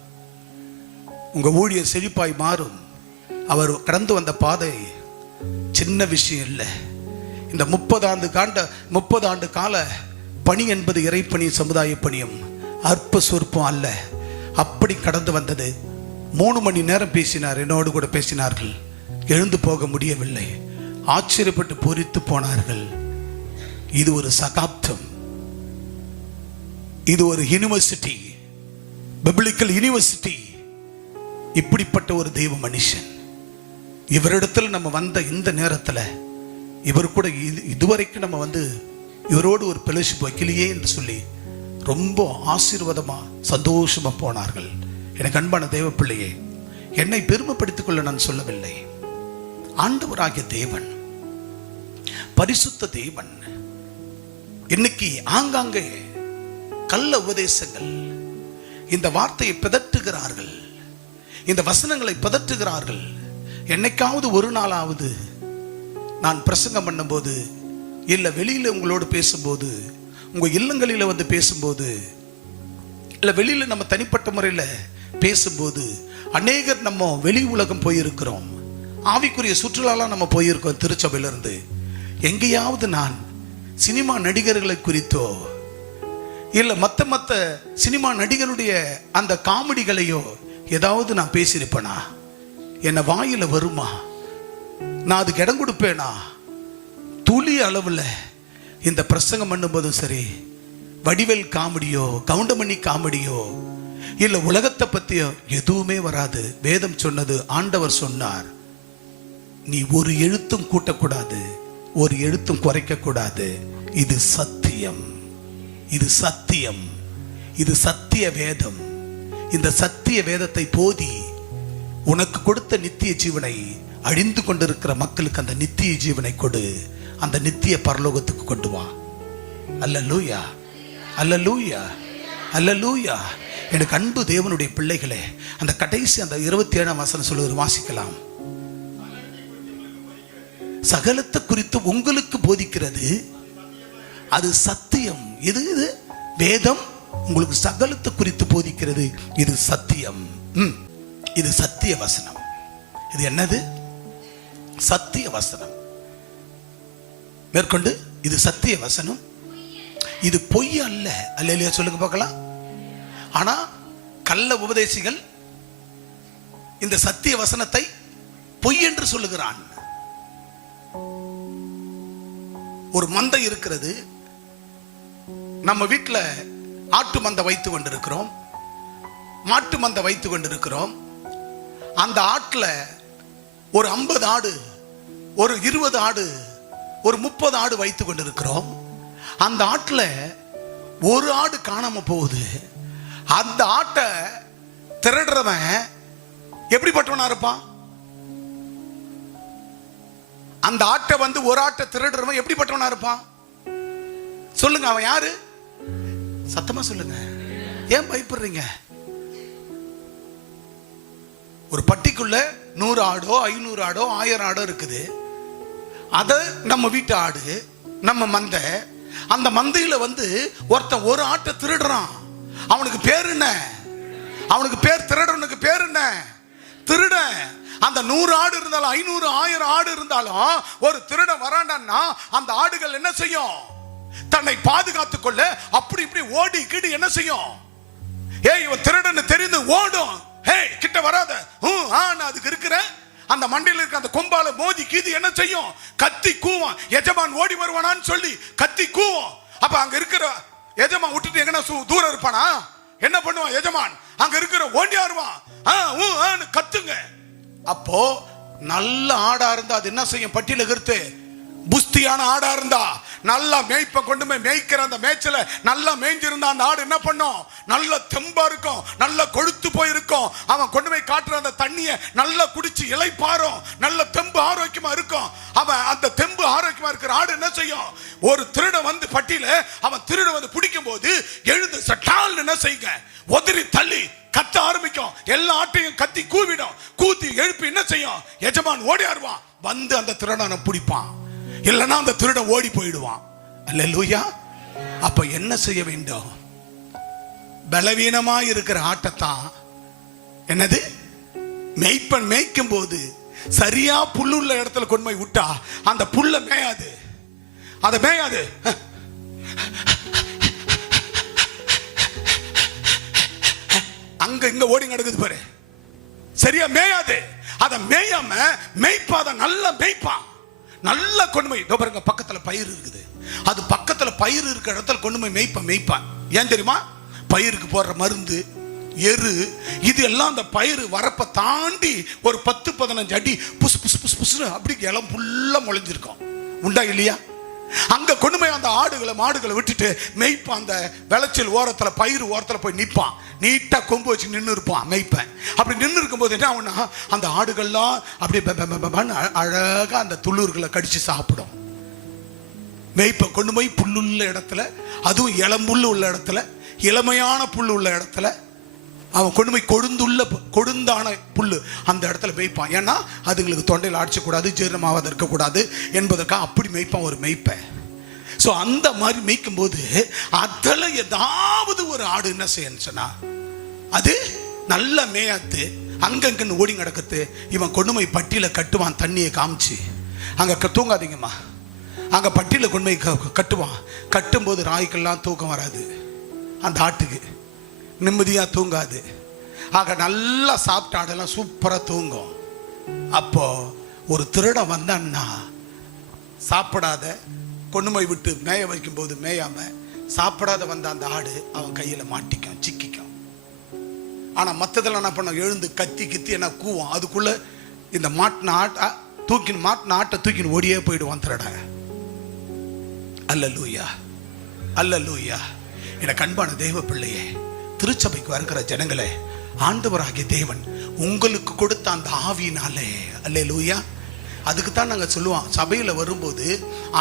உங்க ஊழிய செழிப்பாய் மாறும். அவர் கடந்து வந்த பாதை சின்ன விஷயம் இல்லை. இந்த 30 ஆண்டு கால பணி என்பது இறைப்பணி, சமுதாய பணியும் அற்ப சொற்பம் அல்ல. அப்படி கடந்து வந்தது. 3 மணி நேரம் பேசினார். என்னோடு கூட பேசினார்கள். எழுந்து போக முடியவில்லை. ஆச்சரியப்பட்டு பூரித்து போனார்கள். இது ஒரு சகாப்தம், இது ஒரு யூனிவர்சிட்டி, பிப்ளிக்கல் யூனிவர்சிட்டி. இப்படிப்பட்ட ஒரு தெய்வ மனுஷன். இவரிடத்துல நம்ம வந்த இந்த நேரத்துல, இவர் கூட இதுவரைக்கும் நம்ம வந்து இவரோடு ஒரு ஃபெலோஷிப் வைக்கலையே என்று சொல்லி ரொம்ப ஆசீர்வாதமா சந்தோஷமா போனார்கள். எனக்கு அன்பான தேவ பிள்ளையே, என்னை பெருமைப்படுத்திக் கொள்ள நான் சொல்லவில்லை. ஆண்டவராகிய தேவன், பரிசுத்த தேவன், இன்னைக்கு ஆங்காங்கே கள்ள உபதேசங்கள் இந்த வார்த்தையை பிதற்றுகிறார்கள், இந்த வசனங்களை பிதற்றுகிறார்கள். என்னைக்காவது ஒரு நாளாவது நான் பிரசங்கம் பண்ணும்போது, இல்ல வெளியில உங்களோடு பேசும்போது, உங்க இல்லங்களில வந்து பேசும்போது, இல்ல வெளியில நம்ம தனிப்பட்ட முறையில பேசும்போது, அநேகர் நம்ம வெளி உலகம் போயிருக்கிறோம், ஆவிக்குரிய சுற்றுலாலாம் நம்ம போயிருக்கோம். திருச்சபையிலிருந்து எங்கேயாவது நான் சினிமா நடிகர்களை குறித்தோ இல்ல மத்த சினிமா நடிகருடைய அந்த காமெடிகளையோ ஏதாவது நான் பேசியிருப்பேனா? என்ன வாயில வருமா? நான் அதுக்கு இடம் கொடுப்பேனா? துளி அளவுல இந்த பிரசங்கம் பண்ணும்போதும் சரி, வடிவேல் காமெடியோ, கவுண்டமணி காமெடியோ, இல்ல உலகத்தை பத்தியோ எதுவுமே வராது. வேதம் சொன்னது, ஆண்டவர் சொன்னார், நீ ஒரு எழுத்தும் கூட்டக்கூடாது, ஒரு எழுத்தும் குறைக்க கூடாது. இது சத்தியம், இது சத்தியம், இது சத்திய வேதம். இந்த சத்திய வேதத்தை போதி உனக்கு கொடுத்த நித்திய ஜீவனை, அழிந்து கொண்டிருக்கிற மக்களுக்கு அந்த நித்திய ஜீவனை கொடு, அந்த நித்திய பரலோகத்துக்கு கொண்டு வா. அல்லேலூயா, அல்லேலூயா, அல்லேலூயா. எனக்கு அன்பு தேவனுடைய பிள்ளைகளே, அந்த கடைசி அந்த 27ஆம் வசனம் சொல்லுவது வாசிக்கலாம். சகலத்தை குறித்து உங்களுக்கு போதிக்கிறது அது சத்தியம். இது வேதம் உங்களுக்கு சகலத்தை குறித்து போதிக்கிறது. இது சத்தியம். இது சத்திய வசனம். இது என்னது? சத்திய வசனம். மேற்கொண்டு, இது சத்திய வசனம், இது பொய் அல்ல. அல்லேலூயா சொல்லுங்க பார்க்கலாம். ஆனா கள்ள உபதேசிகள் இந்த சத்திய வசனத்தை பொய் என்று சொல்லுகிறான். ஒரு மந்தை இருக்கிறது. நம்ம வீட்டில் ஆட்டு மந்தை வைத்து கொண்டிருக்கிறோம், மாட்டு மந்தை வைத்து கொண்டிருக்கிறோம். அந்த ஆட்டில் ஒரு 50 ஆடு, ஒரு 20 ஆடு, ஒரு 30 ஆடு வைத்து கொண்டிருக்கிறோம். அந்த ஆட்டில் ஒரு ஆடு காணாம போகுது. அந்த ஆட்டை திருடுறவன் எப்படிப்பட்டவனா இருப்பான்? அந்த ஆட்டை ஒரு ஆட்டை திருடுறவன் எப்படிப்பட்டவனா இருப்பான்? சொல்லுங்க, அவன் யாரு? சத்தமா சொல்லுங்க. ஏன் பயப்படுறீங்க? ஒரு பட்டிக்குள்ள 100 ஆடோ 500 ஆடோ 1000 ஆடோ இருக்குது. அத நம்ம வீட்டு ஆடு, நம்ம மந்தை. அந்த மந்தையில ஒருத்தன் ஒரு ஆட்டை திருடுறான். அவனுக்கு பேர் என்ன? அவனுக்கு பேர் திருடனுக்கு பேர் என்ன? திருட. அந்த 100 ஆடு இருந்தாலும் 500 1000 ஆடு இருந்தாலும் ஒரு திருடன் வராண்டான்னா அந்த ஆடுகள் என்ன செய்யும்? தன்னை பாதுகாத்துக் கொள்ள அப்படி இப்படி ஓடி கீடி என்ன செய்யும்? ஏய், இவன் திருடன் தெரிந்து ஓடும். ஹே, கிட்ட வராத. அதுக்கு இருக்கிற அந்த மண்டையில் இருக்க அந்த கொம்பால மோதி கீதி என்ன செய்யும்? கத்தி கூவும். எஜமான் ஓடி வருவானான்னு சொல்லி கத்தி கூவும். அப்ப அங்க இருக்கிற எஜமான் விட்டுட்டு எங்கன்னா தூரம் இருப்பானா? என்ன பண்ணுவான் எஜமான்? அங்க இருக்கிற ஓண்டியாருவான். கத்துங்க. அப்போ நல்ல ஆடா இருந்தா அது என்ன செய்யும்? பட்டியல கருத்து புஸ்தியான ஆடா இருந்தா, நல்லா மேய்ப்ப கொண்டு போய் மேய்க்கிற அந்த மேய்ச்சல நல்லா மேய்ஞ்சிருந்தா அந்த ஆடு என்ன பண்ணும்? நல்ல தெம்பா இருக்கும், நல்ல கொழுத்து போயிருக்கும். அவன் கொண்டு போய் காட்டுற அந்த தண்ணிய நல்லா குடிச்சு இளைப்பாரும், நல்ல தெம்பு ஆரோக்கியமா இருக்கும். அவன் அந்த தெம்பு ஆரோக்கியமா இருக்கிற ஆடு என்ன செய்யும்? ஒரு திருடன் பட்டியல அவன் திருடன் பிடிக்கும் போது எழுந்து சட்டால் என்ன செய்யுங்க? உதறி தள்ளி கத்த ஆரம்பிக்கும். எல்லா ஆட்டையும் கத்தி கூவிடும். கூத்தி எழுப்பி என்ன செய்யும்? எஜமான் ஓடியாருவான். அந்த திருடனை பிடிப்பான். இல்லைன்னா அந்த திருடன் ஓடி போயிடுவான். அல்லேலூயா. அப்ப என்ன செய்ய வேண்டும்? பலவீனமா இருக்கிற ஆட்டத்தான் என்னது? மேய்ப்பன் மேய்க்கும் போது சரியா புல்லுள்ள இடத்துல கொண்டு போய் விட்டா அந்த புல்ல மேயாது. அதை மேயாது. அங்க இங்க ஓடி நடக்குது பாரு. சரியா மேயாது. அதை மேயாம மேய்ப்பாத நல்லா மேய்ப்பான். நல்லா கொண்டு போய் பாருங்க, பக்கத்துல பயிர் இருக்குது. அது பக்கத்துல பயிர் இருக்கிற இடத்துல கொண்டு போய் மேய்ப்பான். ஏன் தெரியுமா? பயிருக்கு போடுற மருந்து, எரு, இது எல்லாம் அந்த பயிர் வரப்ப தாண்டி ஒரு 10-15 அடி புசு புசு புசு புசு அப்படி இளம் புல்லா முளைஞ்சிருக்கும். உண்டா இல்லையா? அங்க கொண்டு போய் அந்த ஆடுகளை மாடுகளை விட்டுட்டு மேய்ப்பான். அந்த விளைச்சல் ஓரத்துல பயிர் ஓரத்துல போய் நிற்பான். நீட்டா கொம்பு வச்சு நின்று இருப்பான் மேய்ப்பேன். அப்படி நின்று இருக்கும் போது என்ன ஆகும்னா அந்த ஆடுகள்லாம் அப்படி அழகா அந்த துளிர்களை கடிச்சு சாப்பிடும். மேய்ப்ப கொண்டு போய் புல்லுள்ள இடத்துல, அதுவும் இளம்புல்லு உள்ள இடத்துல, இளமையான புல்லு உள்ள இடத்துல அவன் கொண்டு போய் கொழுந்தான புல்லு அந்த இடத்துல மேய்ப்பான். ஏன்னா அதுங்களுக்கு தொண்டையில் அடிச்சக்கூடாது, ஜீரணமாவது இருக்கக்கூடாது என்பதற்காக அப்படி மேய்ப்பான் ஒரு மேய்ப்ப. ஸோ அந்த மாதிரி மேய்க்கும் போது அதில் ஏதாவது ஒரு ஆடு என்ன செய்யணும்னு சொன்னா அது நல்லா மேயாத்து அங்கங்கன்னு ஓடி நடக்குது. இவன் கொண்டு போய் பட்டியில கட்டுவான். தண்ணியை காமிச்சு அங்கே தூங்காதீங்கம்மா, அங்கே பட்டியில கொண்டு போய் கட்டுவான். கட்டும்போது ராய்க்கெல்லாம் தூக்கம் வராது. அந்த ஆட்டுக்கு நிம்மதியாக தூங்காது. ஆக நல்லா சாப்பிட்ட ஆடெல்லாம் சூப்பராக தூங்கும். அப்போ ஒரு திருடன் வந்தான்னா சாப்பிடாத கொண்டு போய் விட்டு மேய வைக்கும் போது மேயாம சாப்பிடாத வந்த அந்த ஆடு அவன் கையில் மாட்டிக்கும், சிக்கிக்கும். ஆனால் மற்றதெல்லாம் என்ன பண்ண? எழுந்து கத்தி கித்தி என்ன கூவும். அதுக்குள்ள இந்த மாட்டின ஆட்டை தூக்கின்னு ஓடியே போயிடுவான் திருடன். அல்லேலூயா, அல்லேலூயா. எனக்கு அன்பான தெய்வ பிள்ளையே, திருச்சபைக்கு வருகிற ஜனங்களே, ஆண்டவராகிய தேவன் உங்களுக்கு கொடுத்த அந்த ஆவியினாலே, அல்லேலூயா, அதுக்கு தான் நாங்கள் சொல்லுவோம், சபையில் வரும்போது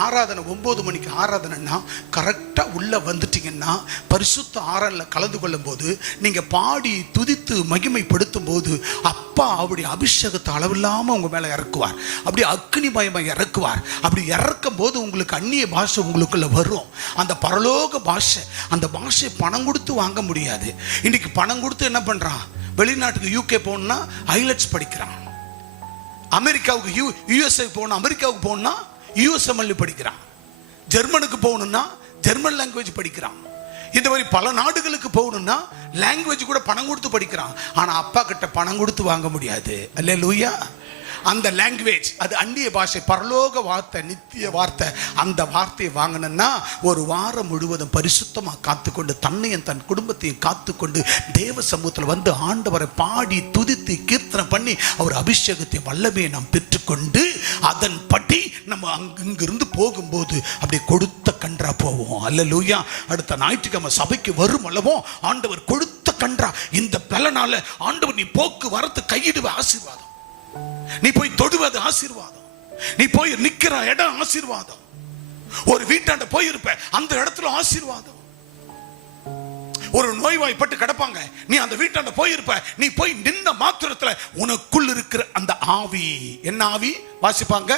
ஆராதனை 9 மணிக்கு ஆராதனைன்னா கரெக்டாக உள்ளே வந்துட்டீங்கன்னா பரிசுத்த ஆராதனையில் கலந்து கொள்ளும் போது நீங்கள் பாடி துதித்து மகிமைப்படுத்தும் போது அப்பா அவருடைய அபிஷேகத்தை அளவில்லாமல் உங்கள் மேலே இறக்குவார். அப்படி அக்னி மயமாக இறக்குவார். அப்படி இறக்கும் போது உங்களுக்கு அந்நிய பாஷை உங்களுக்குள்ள வரும். அந்த பரலோக பாஷை, அந்த பாஷை பணம் கொடுத்து வாங்க முடியாது. இன்னைக்கு பணம் கொடுத்து என்ன பண்ணுறான்? வெளிநாட்டுக்கு UK போகணுன்னா ஐலட்ஸ் படிக்கிறான். அமெரிக்காவுக்கு USA போகணும், அமெரிக்காவுக்கு போகணும்னா USML படிக்கிறான். ஜெர்மனுக்கு போகணும்னா ஜெர்மன் லாங்குவேஜ் படிக்கிறான். இந்த மாதிரி பல நாடுகளுக்கு போகணும்னா லாங்குவேஜ் கூட பணம் கொடுத்து படிக்கிறான். ஆனால் அப்பா கிட்ட பணம் கொடுத்து வாங்க முடியாது. அல்லேலூயா. அந்த லாங்குவேஜ், அது அந்நிய பாஷை, பரலோக வார்த்தை, நித்திய வார்த்தை. அந்த வார்த்தையை வாங்கணும்னா ஒரு வாரம் முழுவதும் பரிசுத்தமாக காத்துக்கொண்டு தன்னையும் தன் குடும்பத்தையும் காத்துக்கொண்டு தேவ சமூகத்தில் வந்து ஆண்டவரை பாடி துதித்து கீர்த்தனை பண்ணி அவர் அபிஷேகத்தை வல்லமையை நாம் பெற்றுக்கொண்டு அதன்படி நம்ம அங்கிருந்து போகும்போது அப்படியே கொடுத்த கன்றா போவோம். அல்லேலூயா. அடுத்த ஞாயிற்றுக்கிழமை சபைக்கு வரும் அல்லவோ ஆண்டவர் கொடுத்த கன்றா. இந்த பலனால ஆண்டவர் நீ போக்கு வரத்து கையிடுவ ஆசீர்வாதம், நீ போய் தொடுவது ஆசீர்வாதம், நீ போய் நிக்கிற இடம் ஆசீர்வாதம், ஒரு வீட்டாண்ட போயிருப்ப அந்த இடத்துல ஆசீர்வாதம். ஒரு நோய்வாய்ப்பட்டு கிடப்பாங்க, நீ அந்த வீட்டாண்ட போயிருப்ப, நீ போய் நின்ன மாத்திரத்துல உனக்குள் இருக்கிற அந்த ஆவி, என்ன ஆவி வாசிப்பாங்க,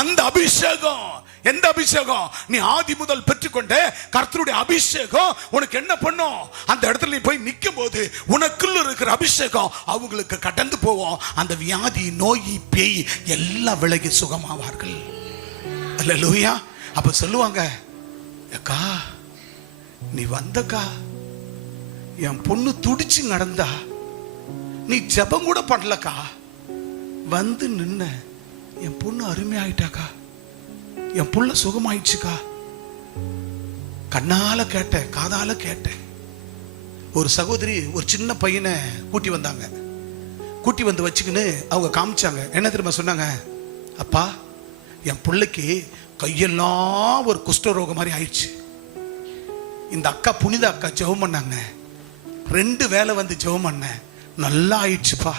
அந்த அபிஷேகம். எந்த அபிஷேகம்? நீ ஆதி முதல் பெற்றுக்கொண்ட கர்த்தருடைய அபிஷேகம் உனக்கு என்ன பண்ணும்? அந்த இடத்துல நீ போய் நிற்கும் போது உனக்குள்ள இருக்கிற அபிஷேகம் அவங்களுக்கு கடந்து போவோம். அந்த வியாதி, நோய், பேய் எல்லாம் விலகி சுகமாவார்கள். அல்லேலூயா. அப்ப சொல்லுவாங்க, அக்கா நீ வந்தக்கா, என் பொண்ணு துடிச்சு நடந்தா, நீ ஜெபம் கூட பண்ணலக்கா, வந்து நின்ன என் பொண்ணு அருமையாயிட்டாக்கா, என் புள்ள சுகமாயிடுச்சுக்கா. கண்ணால கேட்டேன், காதால கேட்டேன். ஒரு சகோதரி ஒரு சின்ன பையனை கூட்டி வந்தாங்க. கூட்டி வந்து வச்சுக்கின்னு அவங்க காமிச்சாங்க. என்ன தெரியுமா சொன்னாங்க? அப்பா என் பிள்ளைக்கு கையெல்லாம் ஒரு குஷ்டரோகம் மாதிரி ஆயிடுச்சு. இந்த அக்கா, புனித அக்கா ஜெபம் பண்ணாங்க. 2 வேளை வந்து ஜெபம் பண்ண, நல்லா ஆயிடுச்சுப்பா.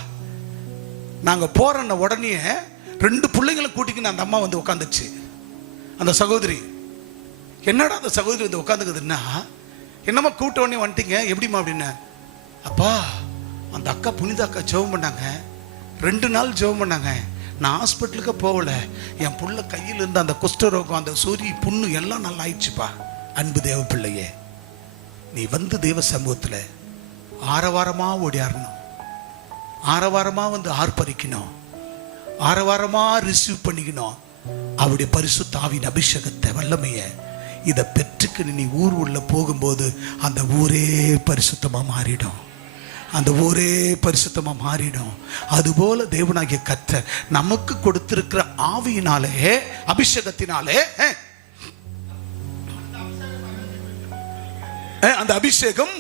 நாங்க போறோன்ன உடனே 2 பிள்ளைங்களை கூட்டிக்கின்னு அந்த அம்மா வந்து உட்காந்துச்சு. அந்த சகோதரி, என்னடா அந்த சகோதரி வந்து உட்காந்துக்குதுன்னா, என்னம்மா கூட்ட உடனே வந்துட்டீங்க, எப்படிமா அப்படின்னு. அப்பா அந்த அக்கா, புனித அக்கா ஜெபம் பண்ணாங்க, 2 நாள் ஜெபம் பண்ணாங்க. நான் ஹாஸ்பிட்டலுக்கு போகல, என் புள்ள கையில் இருந்த அந்த குஷ்டரோகம், அந்த சொறி, புண்ணு எல்லாம் நல்லா ஆயிடுச்சுப்பா. அன்பு தேவ பிள்ளையே, நீ வந்து தேவ சமூகத்தில் ஆரவாரமா ஓடியாரணும், ஆரவாரமா வந்து ஆர்ப்பரிக்கணும், ஆரவாரமா ரிசீவ் பண்ணிக்கணும் அவருடைய பரிசுத்த ஆவியின் அபிஷேகத்தை, வல்லமைய. இதை பெற்றுக்கு நீ ஊர் உள்ள போகும்போது அந்த ஊரே பரிசுத்தமா மாறிடும், அந்த ஊரே பரிசுத்தமா மாறிடும். அதுபோல தேவனாகிய கர்த்தர் நமக்கு கொடுத்திருக்கிற ஆவியினாலே, அபிஷேகத்தினாலே, அந்த அபிஷேகம்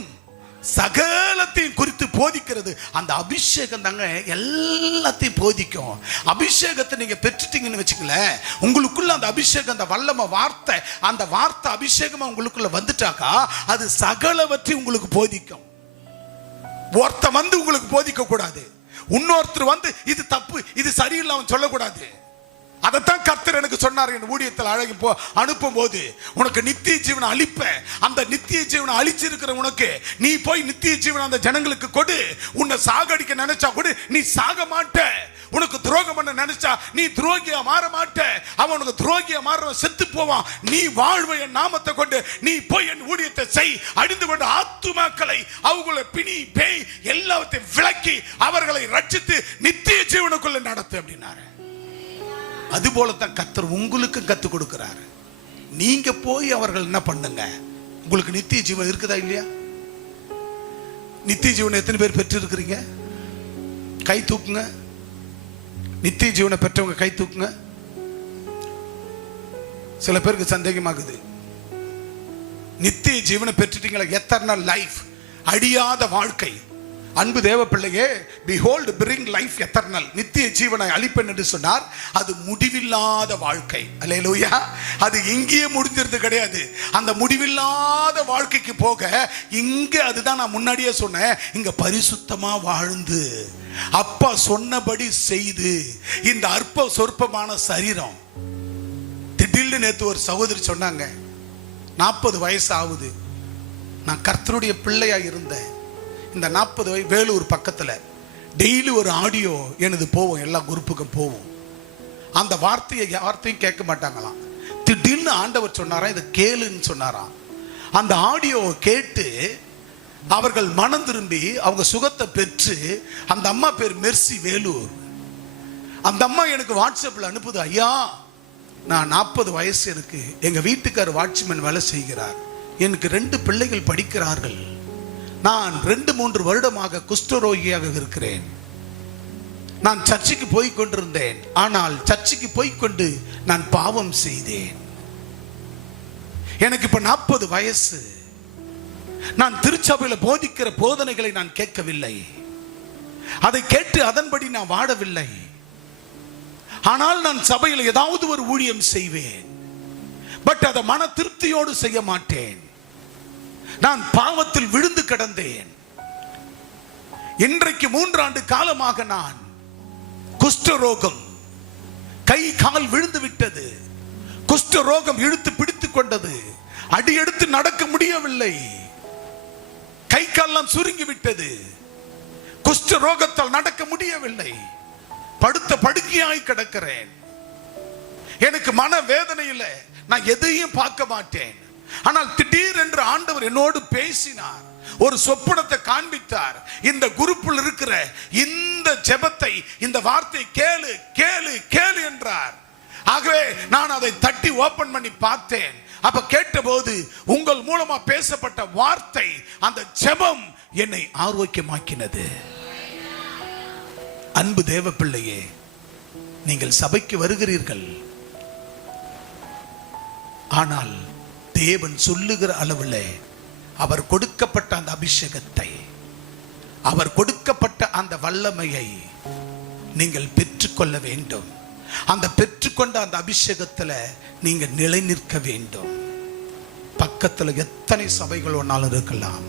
சகலத்தையும் குறித்து போதிக்கிறது. அந்த அபிஷேகம் தாங்க எல்லாத்தையும் போதிக்கும். அபிஷேகத்தை நீங்க பெற்றுட்டீங்கன்னு வச்சுக்கல, உங்களுக்குள்ள அந்த அபிஷேகம், அந்த வல்லமை வார்த்தை, அந்த வார்த்தை அபிஷேகமா உங்களுக்குள்ள வந்துட்டாக்கா அது சகலவற்றையும் உங்களுக்கு போதிக்கும். ஒருத்தன் வந்து உங்களுக்கு போதிக்க கூடாது, இன்னொருத்தர் வந்து இது தப்பு, இது சரியில்லாம சொல்லக்கூடாது. அதைத்தான் கர்த்தர் எனக்கு சொன்னார். என் ஊழியத்தில் அழகி அனுப்பும் போது, உனக்கு நித்திய ஜீவனை அளிப்பேன், அந்த நித்திய ஜீவனை அழிச்சிருக்கிற உனக்கு நீ போய் நித்திய ஜீவனை அந்த ஜனங்களுக்கு கொடு. உன்னை சாகடிக்க நினைச்சா கூட நீ சாக மாட்ட. உனக்கு துரோகம் பண்ண நினைச்சா நீ துரோகியா மாற மாட்ட. அவனுக்கு துரோகியா மாறவன் செத்து போவான். நீ வாழ்வை என் நாமத்தை கொண்டு நீ போய் என் ஊழியத்தை செய். அடிந்து கொண்ட ஆத்துமாக்களை, அவங்களை பிணி, பேய் எல்லாத்தையும் விலக்கி அவர்களை ரட்சித்து நித்திய ஜீவனுக்குள்ள நடத்து அப்படின்னாரு. அதுபோலத்தான் கர்த்தர் உங்களுக்கு கற்றுக் கொடுக்கிறாரு. நீங்க போய் அவர்கள் என்ன பண்ணுங்க, உங்களுக்கு நித்திய ஜீவன் இருக்குதா இல்லையா? நித்திய ஜீவனை எத்தனை பேர் பெற்று இருக்கிறீங்க? கை தூக்குங்க. நித்திய ஜீவனை பெற்றவங்க கை தூக்குங்க. சில பேருக்கு சந்தேகமாகுது, நித்திய ஜீவனை பெற்றுட்டீங்களா? எத்தர்னல் லைஃப், அழியாத வாழ்க்கை. அன்பு தேவ பிள்ளையே, behold bring life eternal, நித்திய ஜீவனை அளிப்பேன் என்று சொன்னார். அது முடிவில்லாத வாழ்க்கை. அல்லேலூயா. அது இங்கேயே முடிஞ்சிருது கிடையாது. அந்த முடிவில்லாத வாழ்க்கைக்கு போக இங்க, அதுதான் நான் முன்னாடியே சொன்னேன், இங்க பரிசுத்தமா வாழ்ந்து அப்பா சொன்னபடி செய்து இந்த அற்ப சொற்பமான சரீரம். திடீர்னு நேற்று ஒரு சகோதரி சொன்னாங்க, 40 வயசு ஆகுது, நான் கர்த்தருடைய பிள்ளையா இருந்தேன். இந்த 40 வயசு வேலூர் பக்கத்தில் டெய்லி ஒரு ஆடியோ எனது போவோம், எல்லா குரூப்புக்கும் போவோம். அந்த வார்த்தையை யார்த்தையும் கேட்க மாட்டாங்களாம். திடீர்னு ஆண்டவர் சொன்னாராம், இதை கேளுன்னு சொன்னாராம். அந்த ஆடியோவை கேட்டு அவர்கள் மனம் திரும்பி அவங்க சுகத்தை பெற்று, அந்த அம்மா பேர் மெர்சி வேலூர். அந்த அம்மா எனக்கு வாட்ஸ்அப்பில் அனுப்புது, ஐயா நான் 40 வயசு, எனக்கு எங்க வீட்டுக்காரர் வாட்ச்மேன் வேலை செய்கிறார், எனக்கு 2 பிள்ளைகள் படிக்கிறார்கள், நான் 2-3 வருடமாக குஷ்டரோகியாக இருக்கிறேன், நான் சர்ச்சுக்கு போய் கொண்டிருந்தேன், ஆனால் சர்ச்சுக்கு போய்கொண்டு நான் பாவம் செய்தேன். எனக்கு இப்ப 40 வயசு. நான் திருச்சபையில் போதிக்கிற போதனைகளை நான் கேட்கவில்லை, அதை கேட்டு அதன்படி நான் வாழவில்லை. ஆனால் நான் சபையில் ஏதாவது ஒரு ஊழியம் செய்வேன், பட் அதை மன திருப்தியோடு செய்ய மாட்டேன். நான் பாவத்தில் விழுந்து கிடந்தேன். இன்றைக்கு 3 ஆண்டு காலமாக நான் குஷ்டரோகம், கை கால் விழுந்து விட்டது, குஷ்டரோகம் இழுத்து பிடித்துக் கொண்டது, அடி எடுத்து நடக்க முடியவில்லை, கை கால்லாம் சுருங்கி விட்டது, குஷ்டரோகத்தால் நடக்க முடியவில்லை, படுத்த படுக்கையாய் கிடக்கிறேன். எனக்கு மன வேதனை இல்லை, நான் எதையும் பார்க்க மாட்டேன். ஆனால் திடீரென்று ஆண்டவர் என்னோடு பேசினார், ஒரு சொப்பனத்தை காண்பித்தார். இந்த குரூப்பில் இருக்கிற இந்த ஜெபத்தை, இந்த வார்த்தை கேளு கேளு கேளு என்றார். ஆகவே நான் அதை தட்டி ஓபன் பண்ணி பார்த்தேன். அப்ப கேட்டபோது உங்கள் மூலமா பேசப்பட்ட வார்த்தை, அந்த ஜெபம் என்னை ஆரோக்கியமாக்கினது. அன்பு தேவ பிள்ளையே, நீங்கள் சபைக்கு வருகிறீர்கள், ஆனால் தேவன் சொல்லுகிற அளவில் அவர் கொடுக்கப்பட்ட அந்த அபிஷேகத்தை, அவர் கொடுக்கப்பட்ட அந்த வல்லமையை நீங்கள் பெற்றுக்கொள்ள வேண்டும். அந்த பெற்றுக்கொண்ட அந்த அபிஷேகத்தில் நீங்க நிலை நிற்க வேண்டும். பக்கத்தில் எத்தனை சபைகள் ஒன்னாலும் இருக்கலாம்,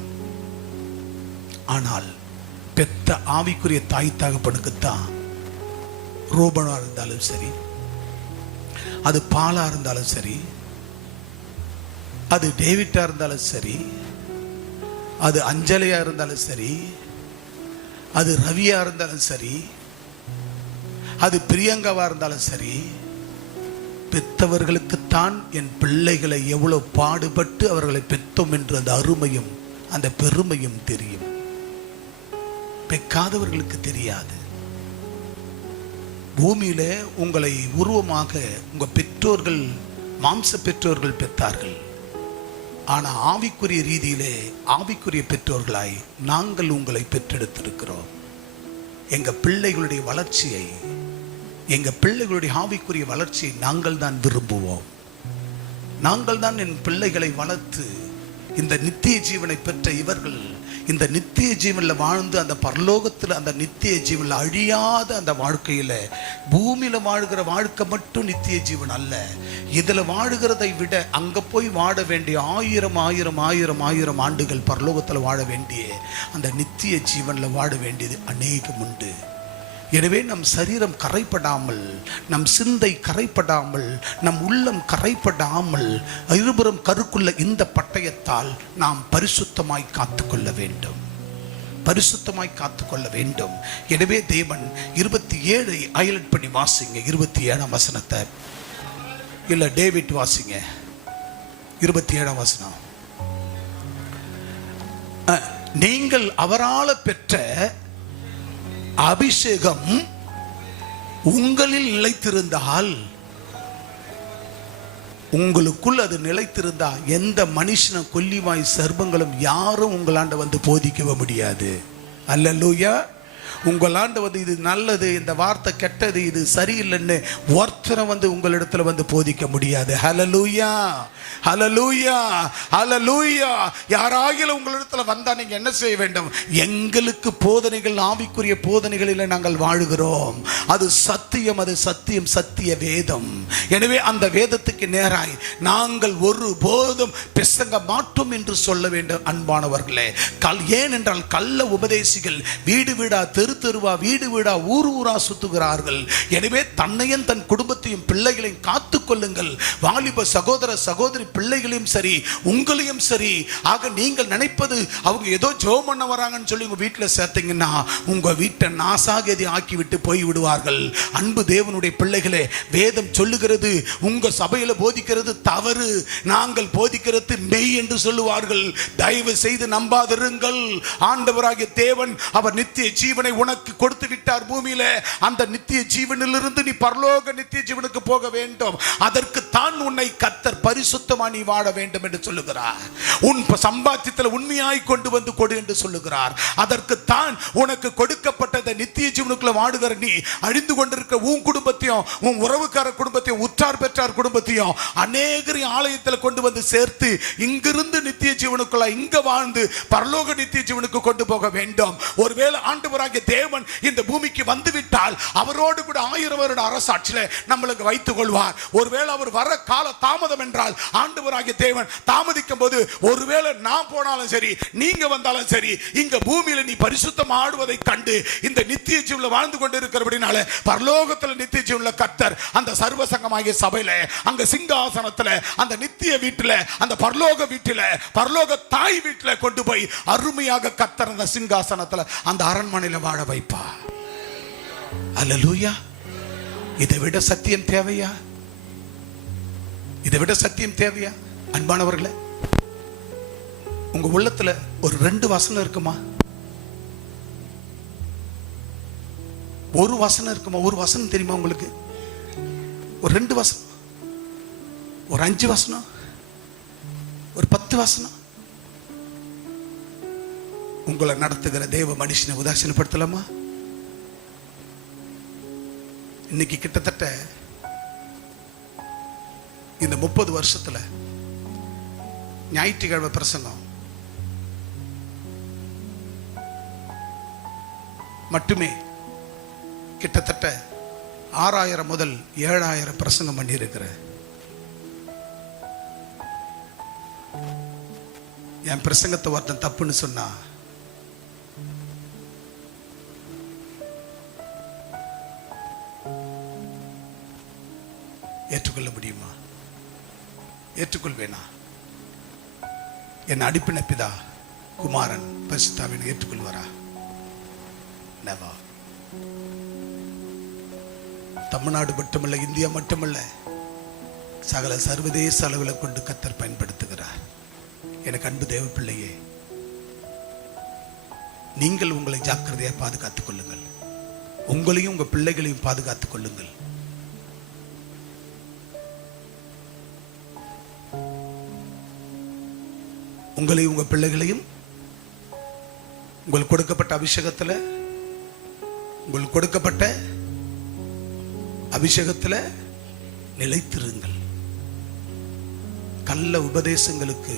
ஆனால் பெத்த ஆவிக்குரிய தாய் தகப்பனுக்குத்தான், ரூபனா இருந்தாலும் சரி, அது பாலா இருந்தாலும் சரி, அது டேவிட்டா இருந்தாலும் சரி, அது அஞ்சலியா இருந்தாலும் சரி, அது ரவியா இருந்தாலும் சரி, அது பிரியங்காவா இருந்தாலும் சரி, பெத்தவர்களுக்குத்தான் என் பிள்ளைகளை எவ்வளவு பாடுபட்டு அவர்களை பெற்றோம் என்று அந்த அருமையும் அந்த பெருமையும் தெரியும். பெக்காதவர்களுக்கு தெரியாது. பூமியில உங்களை உருவமாக உங்க பெற்றோர்கள், மாம்ச பெற்றோர்கள் பெற்றார்கள். ஆனா ஆவிக்குரிய ரீதியிலே ஆவிக்குரிய பெற்றோர்களாய் நாங்கள் உங்களை பெற்றெடுத்திருக்கிறோம். எங்க பிள்ளைகளுடைய வளர்ச்சியை, எங்க பிள்ளைகளுடைய ஆவிக்குரிய வளர்ச்சியை நாங்கள் தான் விரும்புவோம். நாங்கள் தான் என் பிள்ளைகளை வளர்த்து இந்த நித்திய ஜீவனை பெற்ற இவர்கள் இந்த நித்திய ஜீவனில் வாழ்ந்து அந்த பரலோகத்தில் அந்த நித்திய ஜீவனில் அழியாத அந்த வாழ்க்கையில், பூமியில் வாழ்கிற வாழ்க்கை மட்டும் நித்திய ஜீவன் அல்ல, இதில் வாழுகிறதை விட அங்கே போய் வாழ வேண்டிய 1000 ஆண்டுகள் பரலோகத்தில் வாழ வேண்டிய அந்த நித்திய ஜீவனில் வாழ வேண்டியது அநேகம் உண்டு. எனவே நம் சரீரம் கரைப்படாமல், நம் சிந்தை கரைப்படாமல், நம் உள்ளம் கரைப்படாமல் இருபுறம் கருக்குள்ள இந்த பட்டயத்தால் நாம் பரிசுத்தமாய் காத்துக்கொள்ள வேண்டும், பரிசுத்தமாய் காத்துக்கொள்ள வேண்டும். எனவே தேவன் 27 ஹைலைட் பண்ணி வாசிங்க. 27ஆம் வசனத்தை, இல்ல டேவிட் வாசிங்க. 27ஆம் வசனம். நீங்கள் அவரால் பெற்ற அபிஷேகம் உங்களில் நிலைத்திருந்தால், உங்களுக்குள் அது நிலைத்திருந்தா எந்த மனுஷன கொல்லிவாய் சர்ப்பங்களும் யாரும் உங்களாண்ட வந்து போதிக்க முடியாது. அல்லேலூயா. உங்களாண்ட வந்து இது நல்லது, இந்த வார்த்தை கெட்டது, இது சரியில்லைன்னு ஒருத்தரை வந்து உங்களிடத்துல வந்து போதிக்க முடியாது. ஹல்லேலூயா, ஹல்லேலூயா, ஹல்லேலூயா. யாராகிலும் உங்களிடத்துல வந்தா நீங்க என்ன செய்ய வேண்டும்? எங்களுக்கு போதனைகள், ஆவிக்குரிய போதனைகளில் நாங்கள் வாழுகிறோம், அது சத்தியம், அது சத்தியம், சத்திய வேதம். எனவே அந்த வேதத்துக்கு நேராய் நாங்கள் ஒரு போதும் பிரசங்க மாட்டோம் என்று சொல்ல வேண்டும். அன்பானவர்களே, ஏனென்றால் கள்ள உபதேசிகள் வீடு வீடா, தெரு தெருவா, வீடு வீடா, ஊர் ஊரா சுத்துகிறார்கள். எனவே தன்னையும் தன் குடும்பத்தையும் பிள்ளைகளையும் காத்துக் கொள்ளுங்கள். வாலிப சகோதர சகோதரி பிள்ளைகளையும் சரி, உங்களையும் சரி. ஆக நீங்கள் நினைப்பது அவங்க ஏதோ ஜெபம் பண்ண வராங்கன்னு சொல்லி உங்க வீட்டில் சேர்த்தீங்கன்னா உங்க வீட்டை நாசாகதி ஆக்கி விட்டு போய் விடுவார்கள். அன்பு தேவனுடைய பிள்ளைகளே, வேதம் சொல்லுகிறது உங்க சபையில போதிக்கிறது தவறு, நாங்கள் போதிக்கிறது மெய் என்று சொல்லுவார்கள். தயவு செய்து நம்பாதிருங்கள். ஆண்டவராகிய தேவன் அவர் நித்திய ஜீவனை உனக்கு கொடுத்து விட்டார் பூமியில. அந்த நித்திய ஜீவனிலிருந்து நீ பரலோக நித்திய ஜீவனுக்கு போக வேண்டும். அதற்கு தான் உன்னை கர்த்தர் பரிசுத்தமா நீ வாழ வேண்டும் என்று சொல்லுகிறார். உன் சம்பாத்தியத்தில் உண்மையாய் கொண்டு வந்து கொடு என்று சொல்லுகிறார். அதற்கு தான் உனக்கு கொடுக்கப்பட்ட நித்திய ஜீவனுக்குள்ள வாடுகிற நீ அழிந்து கொண்டிருக்க உன் குடும்பத்தையும் உன் உறவுக்கார குடும்பத்தையும் உற்றார் பெற்றார் குடும்பத்தையும் அநேகரின் ஆலயத்தில் கொண்டு வந்து சேர்த்து இங்கிருந்து நித்திய ஜீவனுக்குள்ள இங்க வாழ்ந்து பரலோக நித்திய ஜீவனுக்கு கொண்டு போக வேண்டும். ஒருவேளை ஆண்டவராகிய தேவன் இந்த பூமிக்கு வந்துவிட்டால் அவரோடு கூட 1000 வருட அரசாட்சியில நம்மளுக்கு வைத்துக் கொள்வார். ஒருவேளை அவர் வர கால தாமதம் என்றால் ஆண்டவராகிய தேவன் தாமதிக்கும் போது ஒருவேளை நான் போனாலும் சரி நீங்க வந்தாலும் சரி இங்க பூமியில நீ பரிசுத்தம் ஆடுவதை கண்டு இந்த நித்திய ஜீவனில் வாழ்ந்து கொண்டு இருக்கிறபடினால பரலோகத்தில் நித்திய ஜீவனில் கர்த்தர் அந்த சர்வசங்கமாகிய சபையில அங்க சிங்காசனத்துல அந்த நித்திய வீட்டில அந்த பரலோக வீட்டில பரலோக தாய் வீட்டில கொண்டு போய் அருமையாக கர்த்தர் அந்த சிங்காசனத்துல அந்த அரண்மனையில வாழ வைப்பா. அல்லேலூயா. இதை விட சத்தியம் தேவையா? இதை விட சத்தியம் தேவையா? அன்பானவர்களே, உங்க உள்ளத்துல ஒரு 2 வசனம் இருக்குமா? ஒரு வசனம் இருக்குமா? ஒரு வசனம் தெரியுமா உங்களுக்கு? ஒரு 2 வசனம், ஒரு 5 வசனம், ஒரு 10 வசனம். உங்களை நடத்துகிற தேவ மனுஷனை உதாசீனப்படுத்தலாமா? இன்னைக்கு கிட்டத்தட்ட இந்த 30 வருஷத்துல ஞாயிற்றுக்கிழமை பிரசங்கம் மட்டுமே கிட்டத்தட்ட 6000 முதல் 7000 பிரசங்கம் பண்ணி இருக்கிறேன். என் பிரசங்கத்தை ஒருத்தன் தப்புன்னு சொன்னா ஏற்றுக்கொள்ள முடியுமா? ஏற்றுக்கொள்வேனா? என் அடிப்பின பிதா குமாரன் பரிசுத்தாவின் ஏற்றுக்கொள்வாரா? நெவர். தமிழ்நாடு மட்டுமல்ல, இந்தியா மட்டுமல்ல, சகல சர்வதேச அளவில் கொண்டு கர்த்தர் பயன்படுத்துகிறார். எனக்கு அன்பு தேவ பிள்ளையே, நீங்கள் உங்களை ஜாக்கிரதையாக பாதுகாத்துக் கொள்ளுங்கள். உங்களையும் உங்க பிள்ளைகளையும் பாதுகாத்துக் கொள்ளுங்கள். உங்களையும் உங்க பிள்ளைகளையும் உங்களுக்கு கொடுக்கப்பட்ட அபிஷேகத்துல உங்களுக்கு கொடுக்கப்பட்ட அபிஷேகத்துல நிலைத்திருங்கள். கள்ள உபதேசங்களுக்கு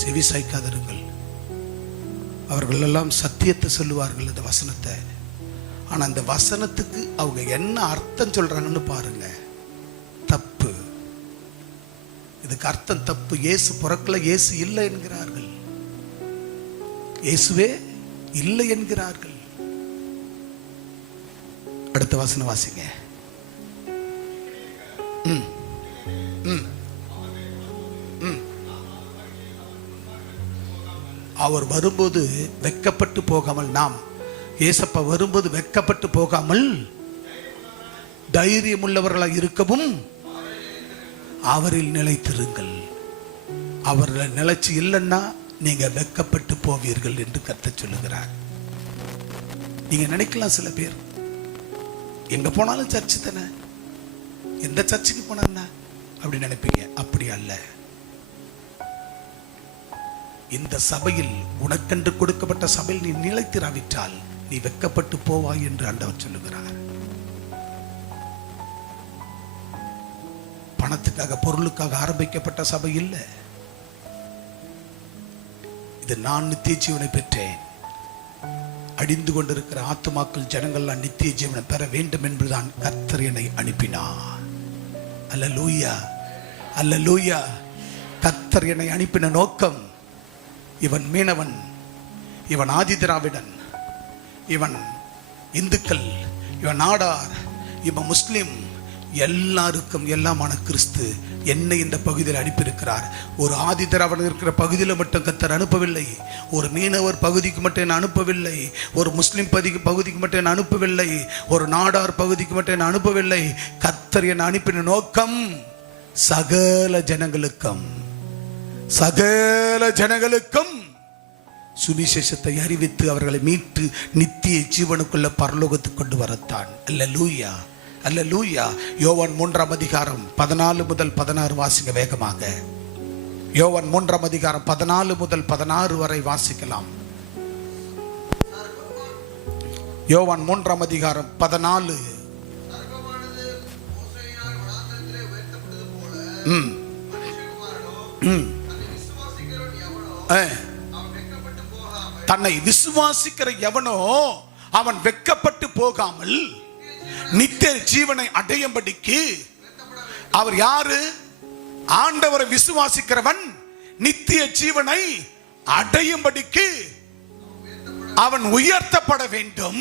செவி சாய்க்காதிருங்கள். அவர்கள் எல்லாம் சத்தியத்தை சொல்லுவார்கள் இந்த வசனத்தை. ஆனா அந்த வசனத்துக்கு அவங்க என்ன அர்த்தம் சொல்றாங்கன்னு பாருங்க. தப்பு. இதுக்கு அர்த்தம் தப்பு. இயேசு பிறக்கல, இயேசு இல்லை என்கிறார்கள். இயேசுவே இல்லை என்கிறார்கள். அடுத்த வசனம் வாசிங்க. அவர் வரும்போது வெட்கப்பட்டு போகாமல், நாம் ஏசப்பா வரும்போது வெட்கப்பட்டு போகாமல் தைரியம் உள்ளவர்களாக இருக்கவும் அவரில் நிலைத்திருங்கள். அவர்கள் நிலைச்சு இல்லைன்னா நீங்க வெட்கப்பட்டு போவீர்கள் என்று கர்த்தர் சொல்லுகிறார். நீங்க நினைக்கலாம், சில பேர் எங்க போனாலும் சர்ச்சு தானே, எந்த சர்ச்சுக்கு போனா அப்படி நினைப்பீங்க. அப்படி அல்ல. இந்த சபையில் உனக்கென்று கொடுக்கப்பட்ட சபையில் நீ நிலைத்திராவிட்டால் நீ வெட்கப்பட்டு போவாய் என்று ஆண்டவர் சொல்லுகிறார். பணத்துக்காக பொருளுக்காக ஆரம்பிக்கப்பட்ட சபை இல்லை. இது நான் நித்திய ஜீவனை பெற்றேன், அடிந்து கொண்டிருக்கிற ஆத்துமாக்கள் ஜனங்கள் நித்திய ஜீவனை பெற வேண்டும் என்பதுதான் கர்த்தர் என்னை அனுப்பினார். அல்லேலூயா, அல்லேலூயா. கர்த்தர் என்னை அனுப்பின நோக்கம், இவன் மீனவன், இவன் ஆதி திராவிடன், இவன் இந்துக்கள், இவன் நாடார், இவன் முஸ்லிம், எல்லாருக்கும் எல்லாமான கிறிஸ்து என்னை இந்த பகுதியில் அனுப்பியிருக்கிறார். ஒரு ஆதி திராவிடன் இருக்கிற பகுதியில் மட்டும் கர்த்தர் அனுப்பவில்லை. ஒரு மீனவர் பகுதிக்கு மட்டும் என்ன அனுப்பவில்லை. ஒரு முஸ்லிம் பகுதிக்கு மட்டும் என்ன அனுப்பவில்லை. ஒரு நாடார் பகுதிக்கு மட்டும் என்ன அனுப்பவில்லை. கர்த்தர் என்னை அனுப்பின நோக்கம் சகல ஜனங்களுக்கும், சகல ஜனங்களுக்கும் சுவிசேஷத்தை அறிவித்து அவர்களை மீட்டு நித்திய ஜீவனுக்குள்ள பரலோகத்துக்கு கொண்டு வரத்தான். அல்லேலூயா, அல்லேலூயா. யோவான் 3ஆம் அதிகாரம் 14 முதல் 16 வாசிக்க வேகமாக. யோவான் 3ஆம் அதிகாரம் 14 முதல் 16 வரை வாசிக்கலாம். யோவான் 3ஆம் அதிகாரம் 14. தன்னை விசுவாசிக்கிற எவனோ அவன் வெட்கப்பட்டு போகாமல் நித்திய ஜீவனை அடையும்படிக்கு. அவர் யாரு? ஆண்டவரை விசுவாசிக்கிறவன் நித்திய ஜீவனை அடையும்படிக்கு அவன் உயர்த்தப்பட வேண்டும்.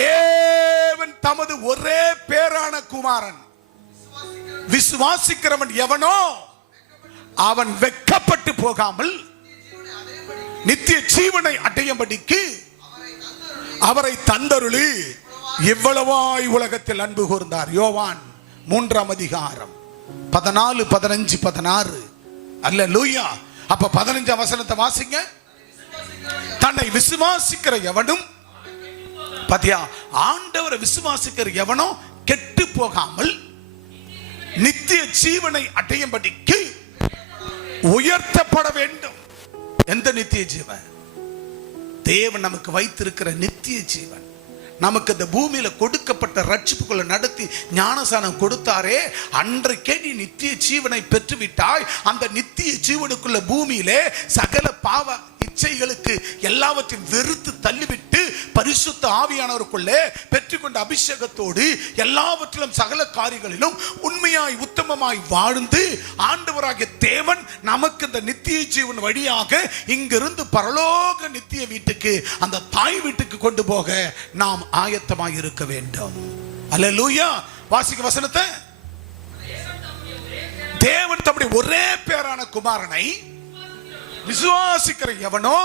தேவன் தமது ஒரே பேரான குமாரன் விசுவாசிக்கிறவன் எவனோ அவன் வெட்கப்பட்டு போகாமல் நித்திய ஜீவனை அடையும்படிக்கு அவரை தந்தருளி இவ்வளவாய் உலகத்தில் அன்பு கூர்ந்தார். யோவான் 3ஆம் அதிகாரம் 14, 15, 16. அல்லேலூயா. அப்ப 15ஆம் வசனத்தை வாசிங்க. தன்னை விசுவாசிக்கிற எவனும், பாத்தியா, ஆண்டவரை விசுவாசிக்கிற எவனோ கெட்டு போகாமல் நித்திய ஜீவனை அடையும்படிக்கு உயர்த்தப்பட வேண்டும். எந்த நித்திய ஜீவன்? தேவன் நமக்கு வைத்திருக்கிற நித்திய ஜீவன். நமக்கு இந்த பூமியில கொடுக்கப்பட்ட ரட்சிப்புக்குள்ள நடத்தி ஞானசானம் கொடுத்தாரே, அன்றைக்கே நீ நித்திய ஜீவனை பெற்றுவிட்டாய். அந்த நித்திய ஜீவனுக்குள்ள பூமியிலே சகல பாவ இச்சைகளுக்கு எல்லாவற்றையும் வெறுத்து தள்ளிவிட்டு பரிசுத்த ஆவியானவருக்குள்ளே பெற்றுக்கொண்ட அபிஷேகத்தோடு எல்லாவற்றிலும் சகல காரியங்களிலும் உண்மையாய் உத்தமமாய் வாழ்ந்து ஆண்டவராகிய தேவன் நமக்கு இந்த நித்திய ஜீவன் வழியாக இங்கிருந்து பரலோக நித்திய வீட்டுக்கு, அந்த தாய் வீட்டுக்கு கொண்டு போக நாம் ஆயத்தமாய் இருக்க வேண்டும். அல்லேலூயா. வாசிக்க வசனத்தை. தேவன் தம்முடைய ஒரே பேரான குமாரனை விசுவாசிக்கிற எவனோ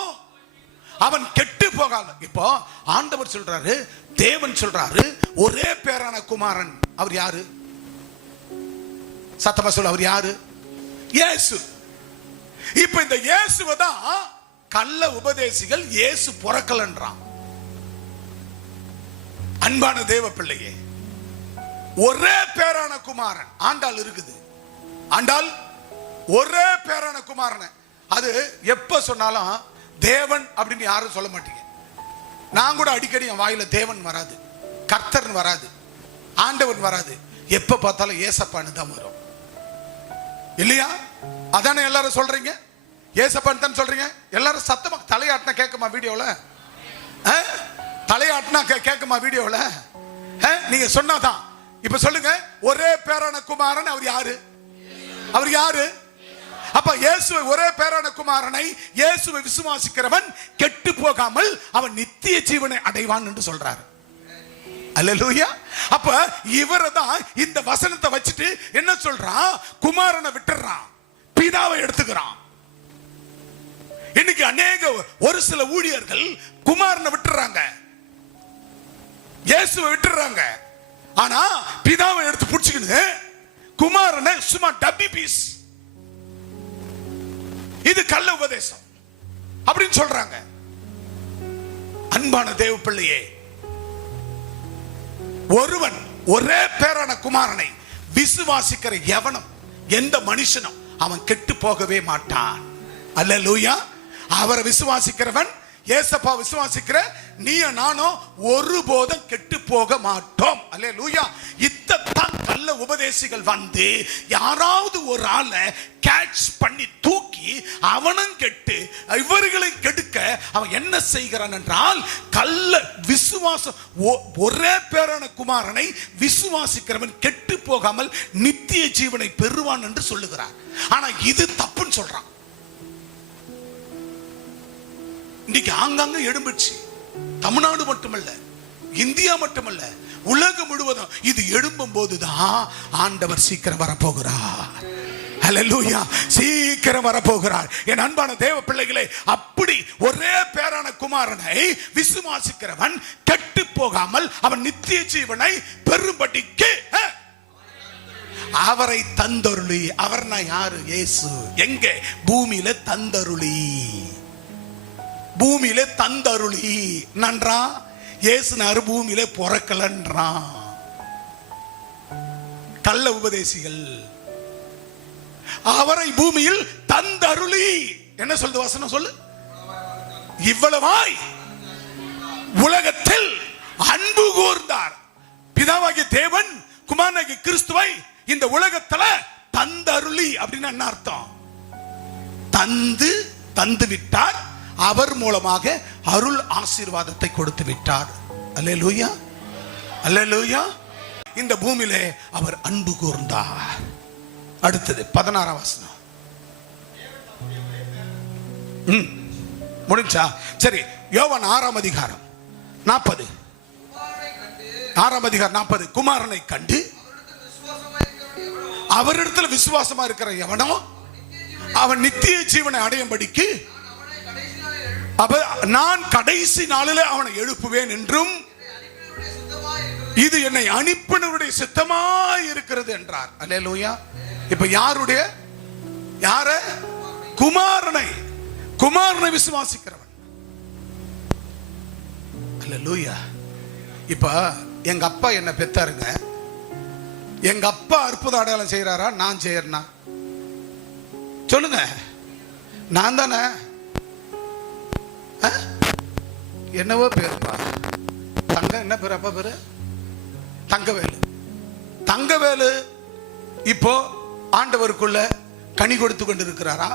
அவன் கெட்டு போகாத. இப்போ ஆண்டவர் சொல்றாரு, தேவன் சொல்றாரு, ஒரே பேரான குமாரன். அவர் யாரு? சத்தமா சொல்ல, அவர் யாரு? இயேசு. இப்ப இந்த இயேசுவை தான் கள்ள உபதேசிகள் இயேசு பிறக்கலன்றான். அன்பான தேவ பிள்ளையே, ஒரே பேரான குமாரன் ஆண்டாள் இருக்குது. ஆண்டாள் ஒரே பேரான குமாரன். அது எப்ப சொன்னாலும் தேவன் அப்படின்னு யாரும் சொல்ல மாட்டீங்க. நான் கூட அடிக்கடி என் வாயில தேவன் வராது, கர்த்தர் வராது, ஆண்டவன் வராது. எப்ப பார்த்தாலும் ஏசப்பான்னு தான் வரும். இல்லையா? அதானே எல்லாரும் சொல்றீங்க. ஏசப்பான்னு தான் சொல்றீங்க. எல்லாரும் சத்தமா தலையாட்டினா கேட்குமா வீடியோல? தலையாட்டினா கேட்குமா வீடியோல? நீங்க சொன்னாதான். இப்ப சொல்லுங்க, ஒரே பேரான குமாரன் அவர் யாரு? அவர் யாரு? அப்ப இயேசுவை, ஒரே பேரான குமாரனை இயேசுவை விசுவாசிக்கிறவன் கெட்டு போகாமல் அவன் நித்திய ஜீவனை அடைவான் என்று சொல்றாரு. அல்லேலூயா. அப்ப இவரை தான் இந்த வசனத்தை வச்சுட்டு என்ன சொல்றான்? குமாரனை விட்டுறான், பிதாவை எடுத்துக்கிறான். இன்னைக்கு அநேக ஒரு சில ஊழியர்கள் குமாரனை விட்டுறாங்க, இயேசுவை விட்டுறாங்க. ஆனா பிதாவை எடுத்து புடிச்சுக்கிட்டு குமாரனை சும்மா டப்பி பீஸ், இது கள்ள உபதேசம் அப்படின்னு சொல்றாங்க. அன்பான தேவ பிள்ளையே, ஒருவன் ஒரே பேரான குமாரனை விசுவாசிக்கிற எவனும், எந்த மனுஷனும் அவன் கெட்டு போகவே மாட்டான். அல்லேலூயா. அவரை விசுவாசிக்கிறவன், ஏசப்பா விசுவாசிக்கிற நீ நானும் ஒருபோதும் கெட்டு போக மாட்டோம். அல்லேலூயா. இத்தான் கள்ள உபதேசிகள் வந்து யாராவது ஒரு ஆளை கேட்ச் பண்ணி தூக்கி அவனும் கெட்டு இவர்களை கெடுக்க அவன் என்ன செய்கிறான் என்றால், கள்ள விசுவாசம், ஒரே பேரான குமாரனை விசுவாசிக்கிறவன் கெட்டு போகாமல் நித்திய ஜீவனை பெறுவான் என்று சொல்லுகிறார். ஆனா இது தப்புன்னு சொல்றான். இன்னைக்கு ஆங்காங்க எழும்பிடுச்சு. தமிழ்நாடு மட்டுமல்ல, இந்தியா மட்டுமல்ல, உலகம் முழுவதும் இது எழும்பும் போதுதான் ஆண்டவர் சீக்கிரம் வரப்போகிறார். அல்லேலூயா. சீக்கிரம் வரப்போகிறார். என் அன்பான தேவ பிள்ளைகளே, அப்படி ஒரே பேரான குமாரனை விசுவாசிக்கிறவன் கெட்டு போகாமல் அவன் நித்திய ஜீவனை பெறும்படிக்கு அவரை தந்தருளி. அவர்னா யாரு? இயேசு. எங்கே? பூமியில தந்தருளி. பூமியிலே தந்தருளி நன்றா. இயேசுனாரு பூமியிலே பிறக்கலன்றான். கள்ள உபதேசிகள் அவரை பூமியில் தந்தருளி என்ன சொல்லுது வசனம்? சொல்லு. இவ்வளவாய் உலகத்தில் அன்பு கூர்ந்தார். பிதாவாகிய தேவன் குமாரனாகிய கிறிஸ்துவை இந்த உலகத்துல தந்தருளி அப்படின்னு என்ன அர்த்தம்? தந்து விட்டார். அவர் மூலமாக அருள் ஆசீர்வாதத்தை கொடுத்து விட்டார். அல்லேலூயா, அல்லேலூயா. இந்த பூமியிலே அவர் அன்பு கூர்ந்தார். அடுத்தது 16ஆம் வசனம். முடிஞ்சா? சரி. யோவான் 6ஆம் அதிகாரம் 40. 6ஆம் அதிகாரம் 40. குமாரனை கண்டு அவரிடத்துல விசுவாசமா இருக்கிற எவனோ அவன் நித்திய ஜீவனை அடையும்படிக்கு நான் கடைசி நாளில் அவனை எழுப்புவேன் என்றும் இது என்னை அனுப்பினவருடைய சித்தமாய் இருக்கிறது என்றார். அல்லேலூயா. இப்ப யாருடைய? யார? குமாரனை விசுவாசிக்கிறவன். அல்லேலூயா. இப்ப எங்க அப்பா என்ன பெத்தாருங்க. எங்க அப்பா அற்புத அடையாளம் செய்யறாரா? நான் செய்யறேனா? சொல்லுங்க. நான் தானே. என்னவோ பேருப்பா. தங்க என்ன பேரு? அப்பா பேரு தங்கவேலு. தங்கவேலு இப்போ ஆண்டவருக்குள்ள கனி கொடுத்து கொண்டு இருக்கிறாரா?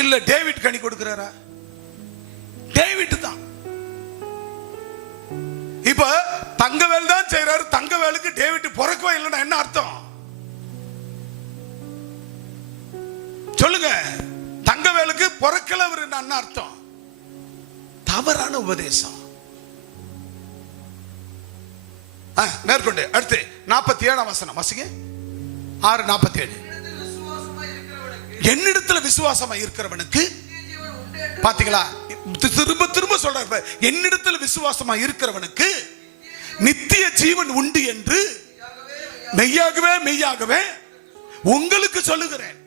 இல்ல டேவிட் கனி கொடுக்கிறாரா? டேவிட் தான். இப்ப தங்கவேல் தான் செய்யறாரு. தங்கவேலுக்கு டேவிட் பிறக்கவே இல்லைன்னா என்ன அர்த்தம்? சொல்லுங்க. தங்கவேலுக்கு பிறக்கல என்ன அர்த்தம்? தவறான உபதேசம். மேற்கொண்டு அடுத்து 47ஆம் வசனம் வாசிங்க. 6:47. என்னிடத்துல விசுவாசமா இருக்கிறவனுக்கு, பாத்தீங்களா? திரும்ப திரும்ப சொல்றாரு, என்னிடத்துல விசுவாசமா இருக்கிறவனுக்கு நித்திய ஜீவன் உண்டு என்று மெய்யாகவே உங்களுக்கு சொல்லுகிறேன்.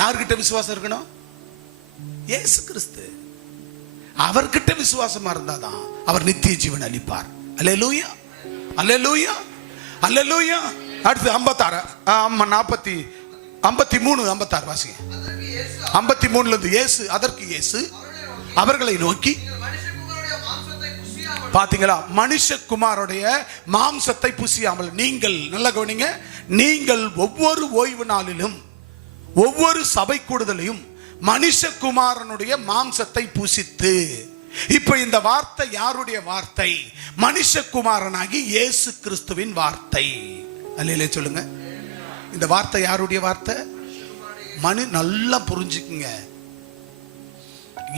யார்கிட்ட விசுவாசம் இருக்கணும்? இயேசு கிறிஸ்து. அவர்கிட்ட விசுவாசமா இருந்தாதான் அவர் நித்திய ஜீவன் அளிப்பார். அல்லேலூயா, அல்லேலூயா, அல்லேலூயா. அடுத்து 56, 53, 56 வாசிங்க. 53ல இருந்து அதற்கு இயேசு அவர்களை நோக்கி, பாத்தீங்களா? மனுஷகுமாரனுடைய மாம்சத்தை புசியாமல் நீங்கள், நல்ல கவனிங்க, நீங்கள் ஒவ்வொரு ஓய்வு நாளிலும் ஒவ்வொரு சபை கூடுதலையும் மனுஷகுமாரனுடைய மாம்சத்தை புசித்து. இப்ப இந்த வார்த்தை யாருடைய வார்த்தை? மனுஷகுமாரனாகி இயேசு கிறிஸ்துவின் வார்த்தை. அல்லேலூயா சொல்லுங்க. இந்த வார்த்தை யாருடைய வார்த்தை? நல்லா புரிஞ்சுக்குங்க.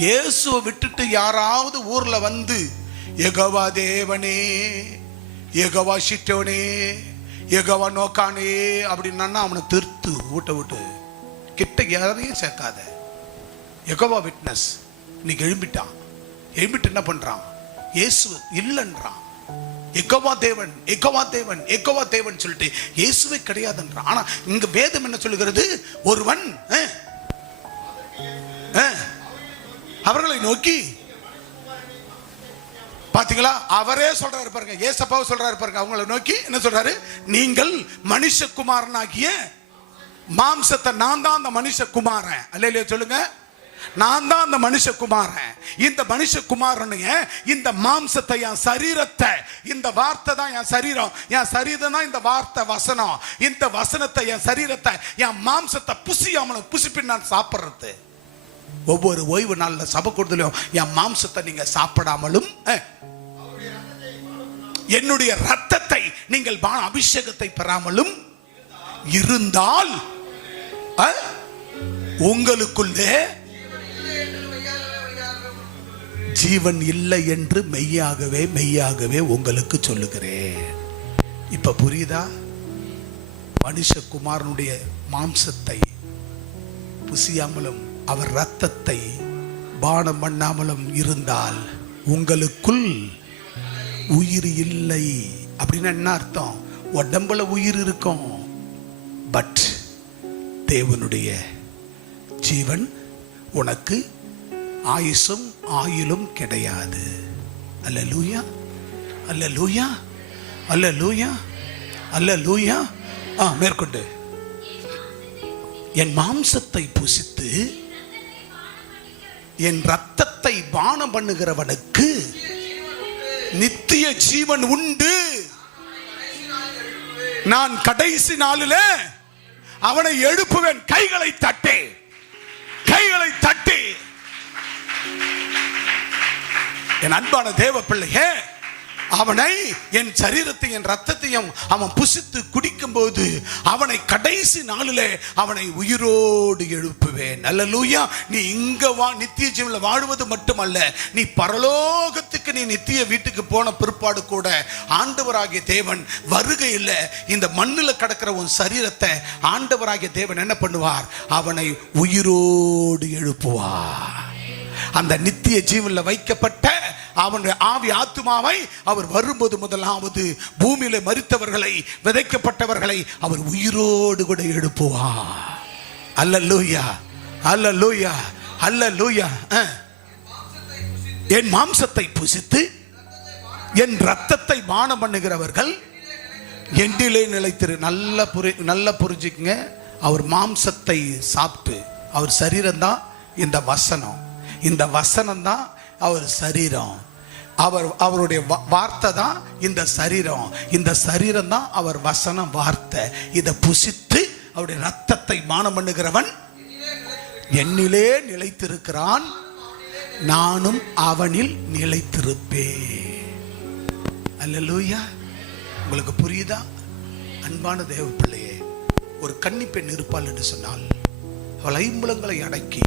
இயேசுவை விட்டுட்டு யாராவது ஊர்ல வந்து யெகோவா தேவனே, யெகோவா சிட்டோனே, யெகோவா நோக்கானே அப்படின்னா அவனை திருத்து. விட்டு கிட்ட யாரையும் சேர்க்காத. யெகோவா விட்னஸ் இன்னைக்கு எழும்பிட்டு என்ன பண்றான்? இயேசு இல்லைன்றான். யெகோவா தேவன், யெகோவா தேவன், யெகோவா தேவன் சொல்லிட்டு இயேசுவே கிடையாதுன்றான். ஆனா இங்க வேதம் என்ன சொல்லுகிறது? ஒருவன் அவர்களை நோக்கி, பாத்தீங்களா? அவரே சொல்றாரு பாருங்க, ஏசப்பாவை சொல்றாரு பாருங்க. அவங்களை நோக்கி என்ன சொல்றாரு? நீங்கள் மனுஷகுமாரனாகிய மாம்சத்தை, நான் தான் அந்த மனுஷகுமாரன். அல்லேலூயா சொல்லுங்க. நான் தான் அந்த மனுஷகுமாரன். இந்த மனுஷகுமாரனுடைய இந்த மாம்சத்தை, என் சரீரத்தை, இந்த வார்த்தை தான் என் சரீரம். என் சரீரம் தான் இந்த வார்த்தை வசனம். இந்த வசனத்தை, என் சரீரத்தை, என் மாம்சத்தை புசியாமலும் புசிப்பின் நான் சாப்பிடுறது. ஒவ்வொரு ஓய்வு நாள்ல சபை கூடுதலையும் என் மாம்சத்தை நீங்க சாப்பிடாமலும் என்னுடைய ரத்தத்தை நீங்கள் அபிஷேகத்தை பெறாமலும் இருந்தால் உங்களுக்குள்ளே ஜீவன் இல்லை என்று மெய்யாகவே உங்களுக்கு சொல்லுகிறேன். இப்ப புரியுதா? மனுஷகுமாரனுடைய மாம்சத்தை புசியாமலும் அவர் ரத்தத்தை பானம் பண்ணாமலும் இருந்தால் உங்களுக்குள் உயிர் இல்லை. அப்படின்னு என்ன அர்த்தம்? உடம்புல உயிர் இருக்கும், பட் தேவனுடைய ஜீவன் உனக்கு ஆயுசும் ஆயுளும் கிடையாது. அல்லேலூயா, அல்லேலூயா, அல்லேலூயா, அல்லேலூயா. மேற்கொண்டு என் மாம்சத்தை புசித்து என் ரத்தத்தை பானம் பண்ணுகிறவனுக்கு நித்திய ஜீவன் உண்டு. நான் கடைசி நாளில் அவனை எழுப்புவேன். கைகளை தட்டி, கைகளை தட்டி. என் அன்பான தேவ பிள்ளையே, அவனை, என் சரீரத்தை என் ரத்தத்தையும் அவன் புசித்து குடிக்கும் போது அவனை கடைசி நாளிலே அவனை உயிரோடு எழுப்புவேன். அல்லேலூயா. நீ இங்க நித்திய ஜீவனில் வாழ்வது மட்டுமல்ல, நீ பரலோகத்துக்கு நீ நித்திய வீட்டுக்கு போன பிற்பாடு கூட ஆண்டவராகிய தேவன் வருகையில் இந்த மண்ணில் கிடக்கிற உன் சரீரத்தை ஆண்டவராகிய தேவன் என்ன பண்ணுவார்? அவனை உயிரோடு எழுப்புவார். அந்த நித்திய ஜீவனில் வைக்கப்பட்ட அவனுடைய ஆவி ஆத்துமாவை அவர் வரும்போது முதலாவது பூமியில மரித்தவர்களை, விதைக்கப்பட்டவர்களை அவர் உயிரோடு கூட எழுப்புவார். அல்லேலூயா, அல்லேலூயா, அல்லேலூயா. என் மாம்சத்தை புசித்து என் ரத்தத்தை பானம் பண்ணுகிறவர்கள் என்னிலே நிலைத்திரு. நல்ல புரிஞ்சுக்குங்க. அவர் மாம்சத்தை சாப்பிட்டு, அவர் சரீரம் தான் இந்த வசனம், இந்த வசனம் தான் அவர் சரீரம், அவருடைய வார்த்தை தான் இந்த சரீரம், இந்த சரீரம் தான் அவர் வசனம் வார்த்தை. இதை புசித்து அவருடைய ரத்தத்தை பானம் பண்ணுகிறவன் என்னிலே நிலைத்திருக்கிறான், நானும் அவனில் நிலைத்திருப்பேன். அல்லேலூயா. உங்களுக்கு புரியுதா? அன்பான தேவ பிள்ளையே, ஒரு கன்னிப்பெண் இருப்பாள் என்று சொன்னால் அவள் ஐம்புலங்களை அடக்கி,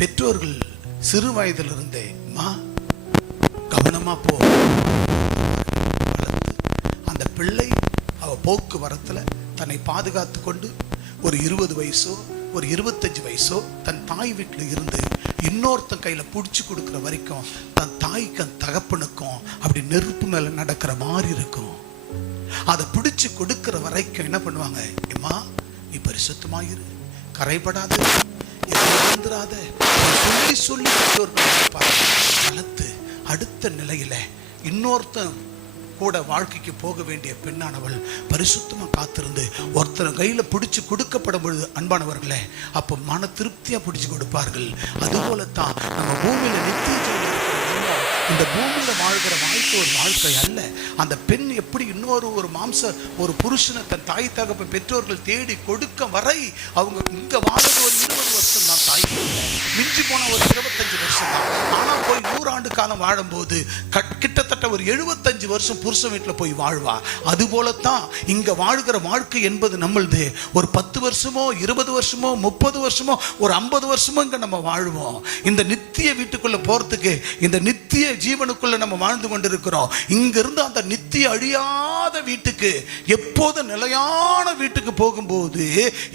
பெற்றோர்கள் சிறு வயதிலிருந்தே கவனமா போ, அந்த பிள்ளை அவ போக்குவரத்துல தன்னை பாதுகாத்து கொண்டு ஒரு 20 வயசோ ஒரு 25 வயசோ தன் தாய் வீட்டில் இருந்து இன்னொருத்தன் கையில பிடிச்சி கொடுக்கிற வரைக்கும் தன் தாய்க்கும் தகப்பனுக்கும் அப்படி நெருப்பு மேல நடக்கிற மாதிரி இருக்கும். அதை பிடிச்சு கொடுக்கிற வரைக்கும் என்ன பண்ணுவாங்க? ஏம்மா, நீ பரிசுத்தமாயிரு, கரைபடாத, சொல்லி சொல்லி வளர்த்து அடுத்த நிலையில இன்னொருத்தன் கூட வாழ்க்கைக்கு போக வேண்டிய பெண்ணானவள் பரிசுத்தமா காத்திருந்து ஒருத்தர் கையில பிடிச்சு கொடுக்கப்படும் பொழுது, அன்பானவர்களே, அப்ப மன திருப்தியா பிடிச்சு கொடுப்பார்கள். அதுபோலத்தான் நம்ம பூமியில நித்திய இந்த பூமியில வாழ்கிற வாழ்க்கை ஒரு வாழ்க்கை அல்ல. அந்த பெண் எப்படி இன்னொரு மாம்ச ஒரு புருஷனை தன் தாய் தகப்ப பெற்றோர்கள் தேடி கொடுக்க வரை அவங்க இங்க வாழ்றது ஒரு 20 வருஷம் தான். தாய் மிஞ்சி போன ஒரு 25 வருஷம் தான். ஆனா போய் 100 ஆண்டு காலம் வாழும்போது கிட்டத்தட்ட ஒரு 75 வருஷம் புருஷன் வீட்டில் போய் வாழ்வா. அது போலத்தான் இங்க வாழ்கிற வாழ்க்கை என்பது நம்மளது. ஒரு 10 வருஷமோ 20 வருஷமோ 30 வருஷமோ ஒரு 50 வருஷமோ இங்க நம்ம வாழ்வோம். இந்த நித்திய வீட்டுக்குள்ள போறதுக்கு, இந்த நித்திய ஜீவனுக்குள்ள நம்ம வாழ்ந்து கொண்டிருக்கிறோம். இங்க இருந்து அந்த நித்திய அழியாத வீட்டுக்கு, எப்போது நிலையான வீட்டுக்கு போகும்போது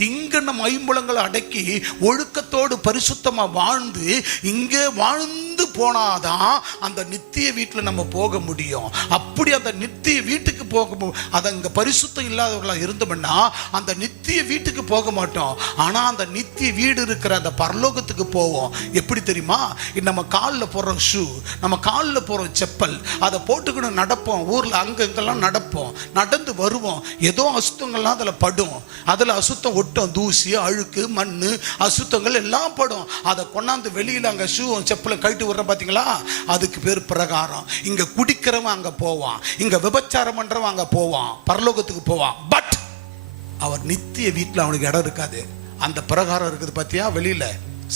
இங்க நம்ம ஐம்புலங்களை அடக்கி ஒழுக்கத்தோடு பரிசுத்தமா வாழ்ந்து இங்கே வாழ்ந்து போனாதான் அந்த நித்திய வீட்டில் நம்ம போக முடியும். அப்படி அந்த நித்திய வீட்டுக்கு போக, அது அங்க பரிசுத்தம் இல்லாதவர்களா இருந்தோம்னா அந்த நித்திய வீட்டுக்கு போக மாட்டோம். ஆனா அந்த நித்திய வீடு இருக்கிற அந்த பரலோகத்துக்கு போவோம். எப்படி தெரியுமா? நம்ம காலில் போடுற ஷூ, நம்ம காலில் போகிற செப்பல், அதை போட்டுக்கணும் நடப்போம். ஊரில் அங்கே இங்கெல்லாம் நடப்போம், நடந்து வருவோம். ஏதோ அசுத்தங்கள்லாம் அதில் படும், அதில் அசுத்தம் ஒட்டும், தூசி அழுக்கு மண் அசுத்தங்கள் எல்லாம் படும். அதை கொண்டாந்து வெளியில் அங்கே ஷூ செப்பலை கழட்டி விடுற பார்த்தீங்களா? அதுக்கு பேர் பிரகாரம். இங்கே குடிக்கிறவன் அங்கே போவான், இங்கே விபச்சாரம் பண்ணுறவன் அங்கே போவான், பரலோகத்துக்கு போவான். பட் அவர் நித்திய வீட்டில் அவனுக்கு இடம் இருக்காது. அந்த பிரகாரம் இருக்குது பார்த்தியா, வெளியில்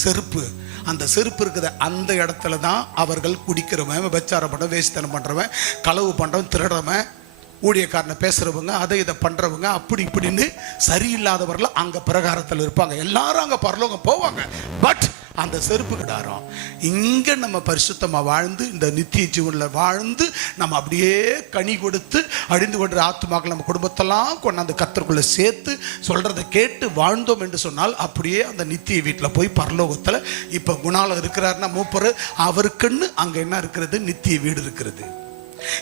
செருப்பு, அந்த செருப்பு இருக்குது அந்த இடத்துல தான் அவர்கள் குடிக்கிறவன், விபச்சாரம் பண்ணுறவன், வேஸ்தனம் பண்ணுறவன், களவு பண்ணுறவன், திருடுறவன், ஊழியக்காரனை பேசுறவங்க, அதை இதை பண்றவங்க, அப்படி இப்படின்னு சரியில்லாதவர்கள் அங்க பிரகாரத்தில் இருப்பாங்க. எல்லாரும் அங்க பரலோகம் போவாங்க. பட் அந்த செருப்பு கிடாரம் இங்க நம்ம பரிசுத்தமா வாழ்ந்து இந்த நித்திய ஜீவன்ல வாழ்ந்து நம்ம அப்படியே கனி கொடுத்து அழிந்து கொண்ட ஆத்துமாக்கள் நம்ம குடும்பத்தெல்லாம் கொண்டாந்து கர்த்தருக்குள்ள சேர்த்து சொல்றதை கேட்டு வாழ்ந்தோம் என்று சொன்னால் அப்படியே அந்த நித்திய வீட்டில் போய் பரலோகத்துல இப்ப குணால இருக்கிறாருன்னா மூப்பரு, அவருக்குன்னு அங்க என்ன இருக்கிறது? நித்திய வீடு இருக்கிறது.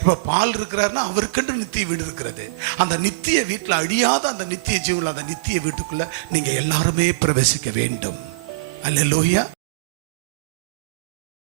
இப்ப பால் இருக்கிறாருன்னா அவருக்கென்று நித்திய வீடு இருக்கிறது. அந்த நித்திய வீட்டில் அழியாத அந்த நித்திய ஜீவன்ல அந்த நித்திய வீட்டுக்குள்ள நீங்க எல்லாருமே பிரவேசிக்க வேண்டும். அல்லேலூயா.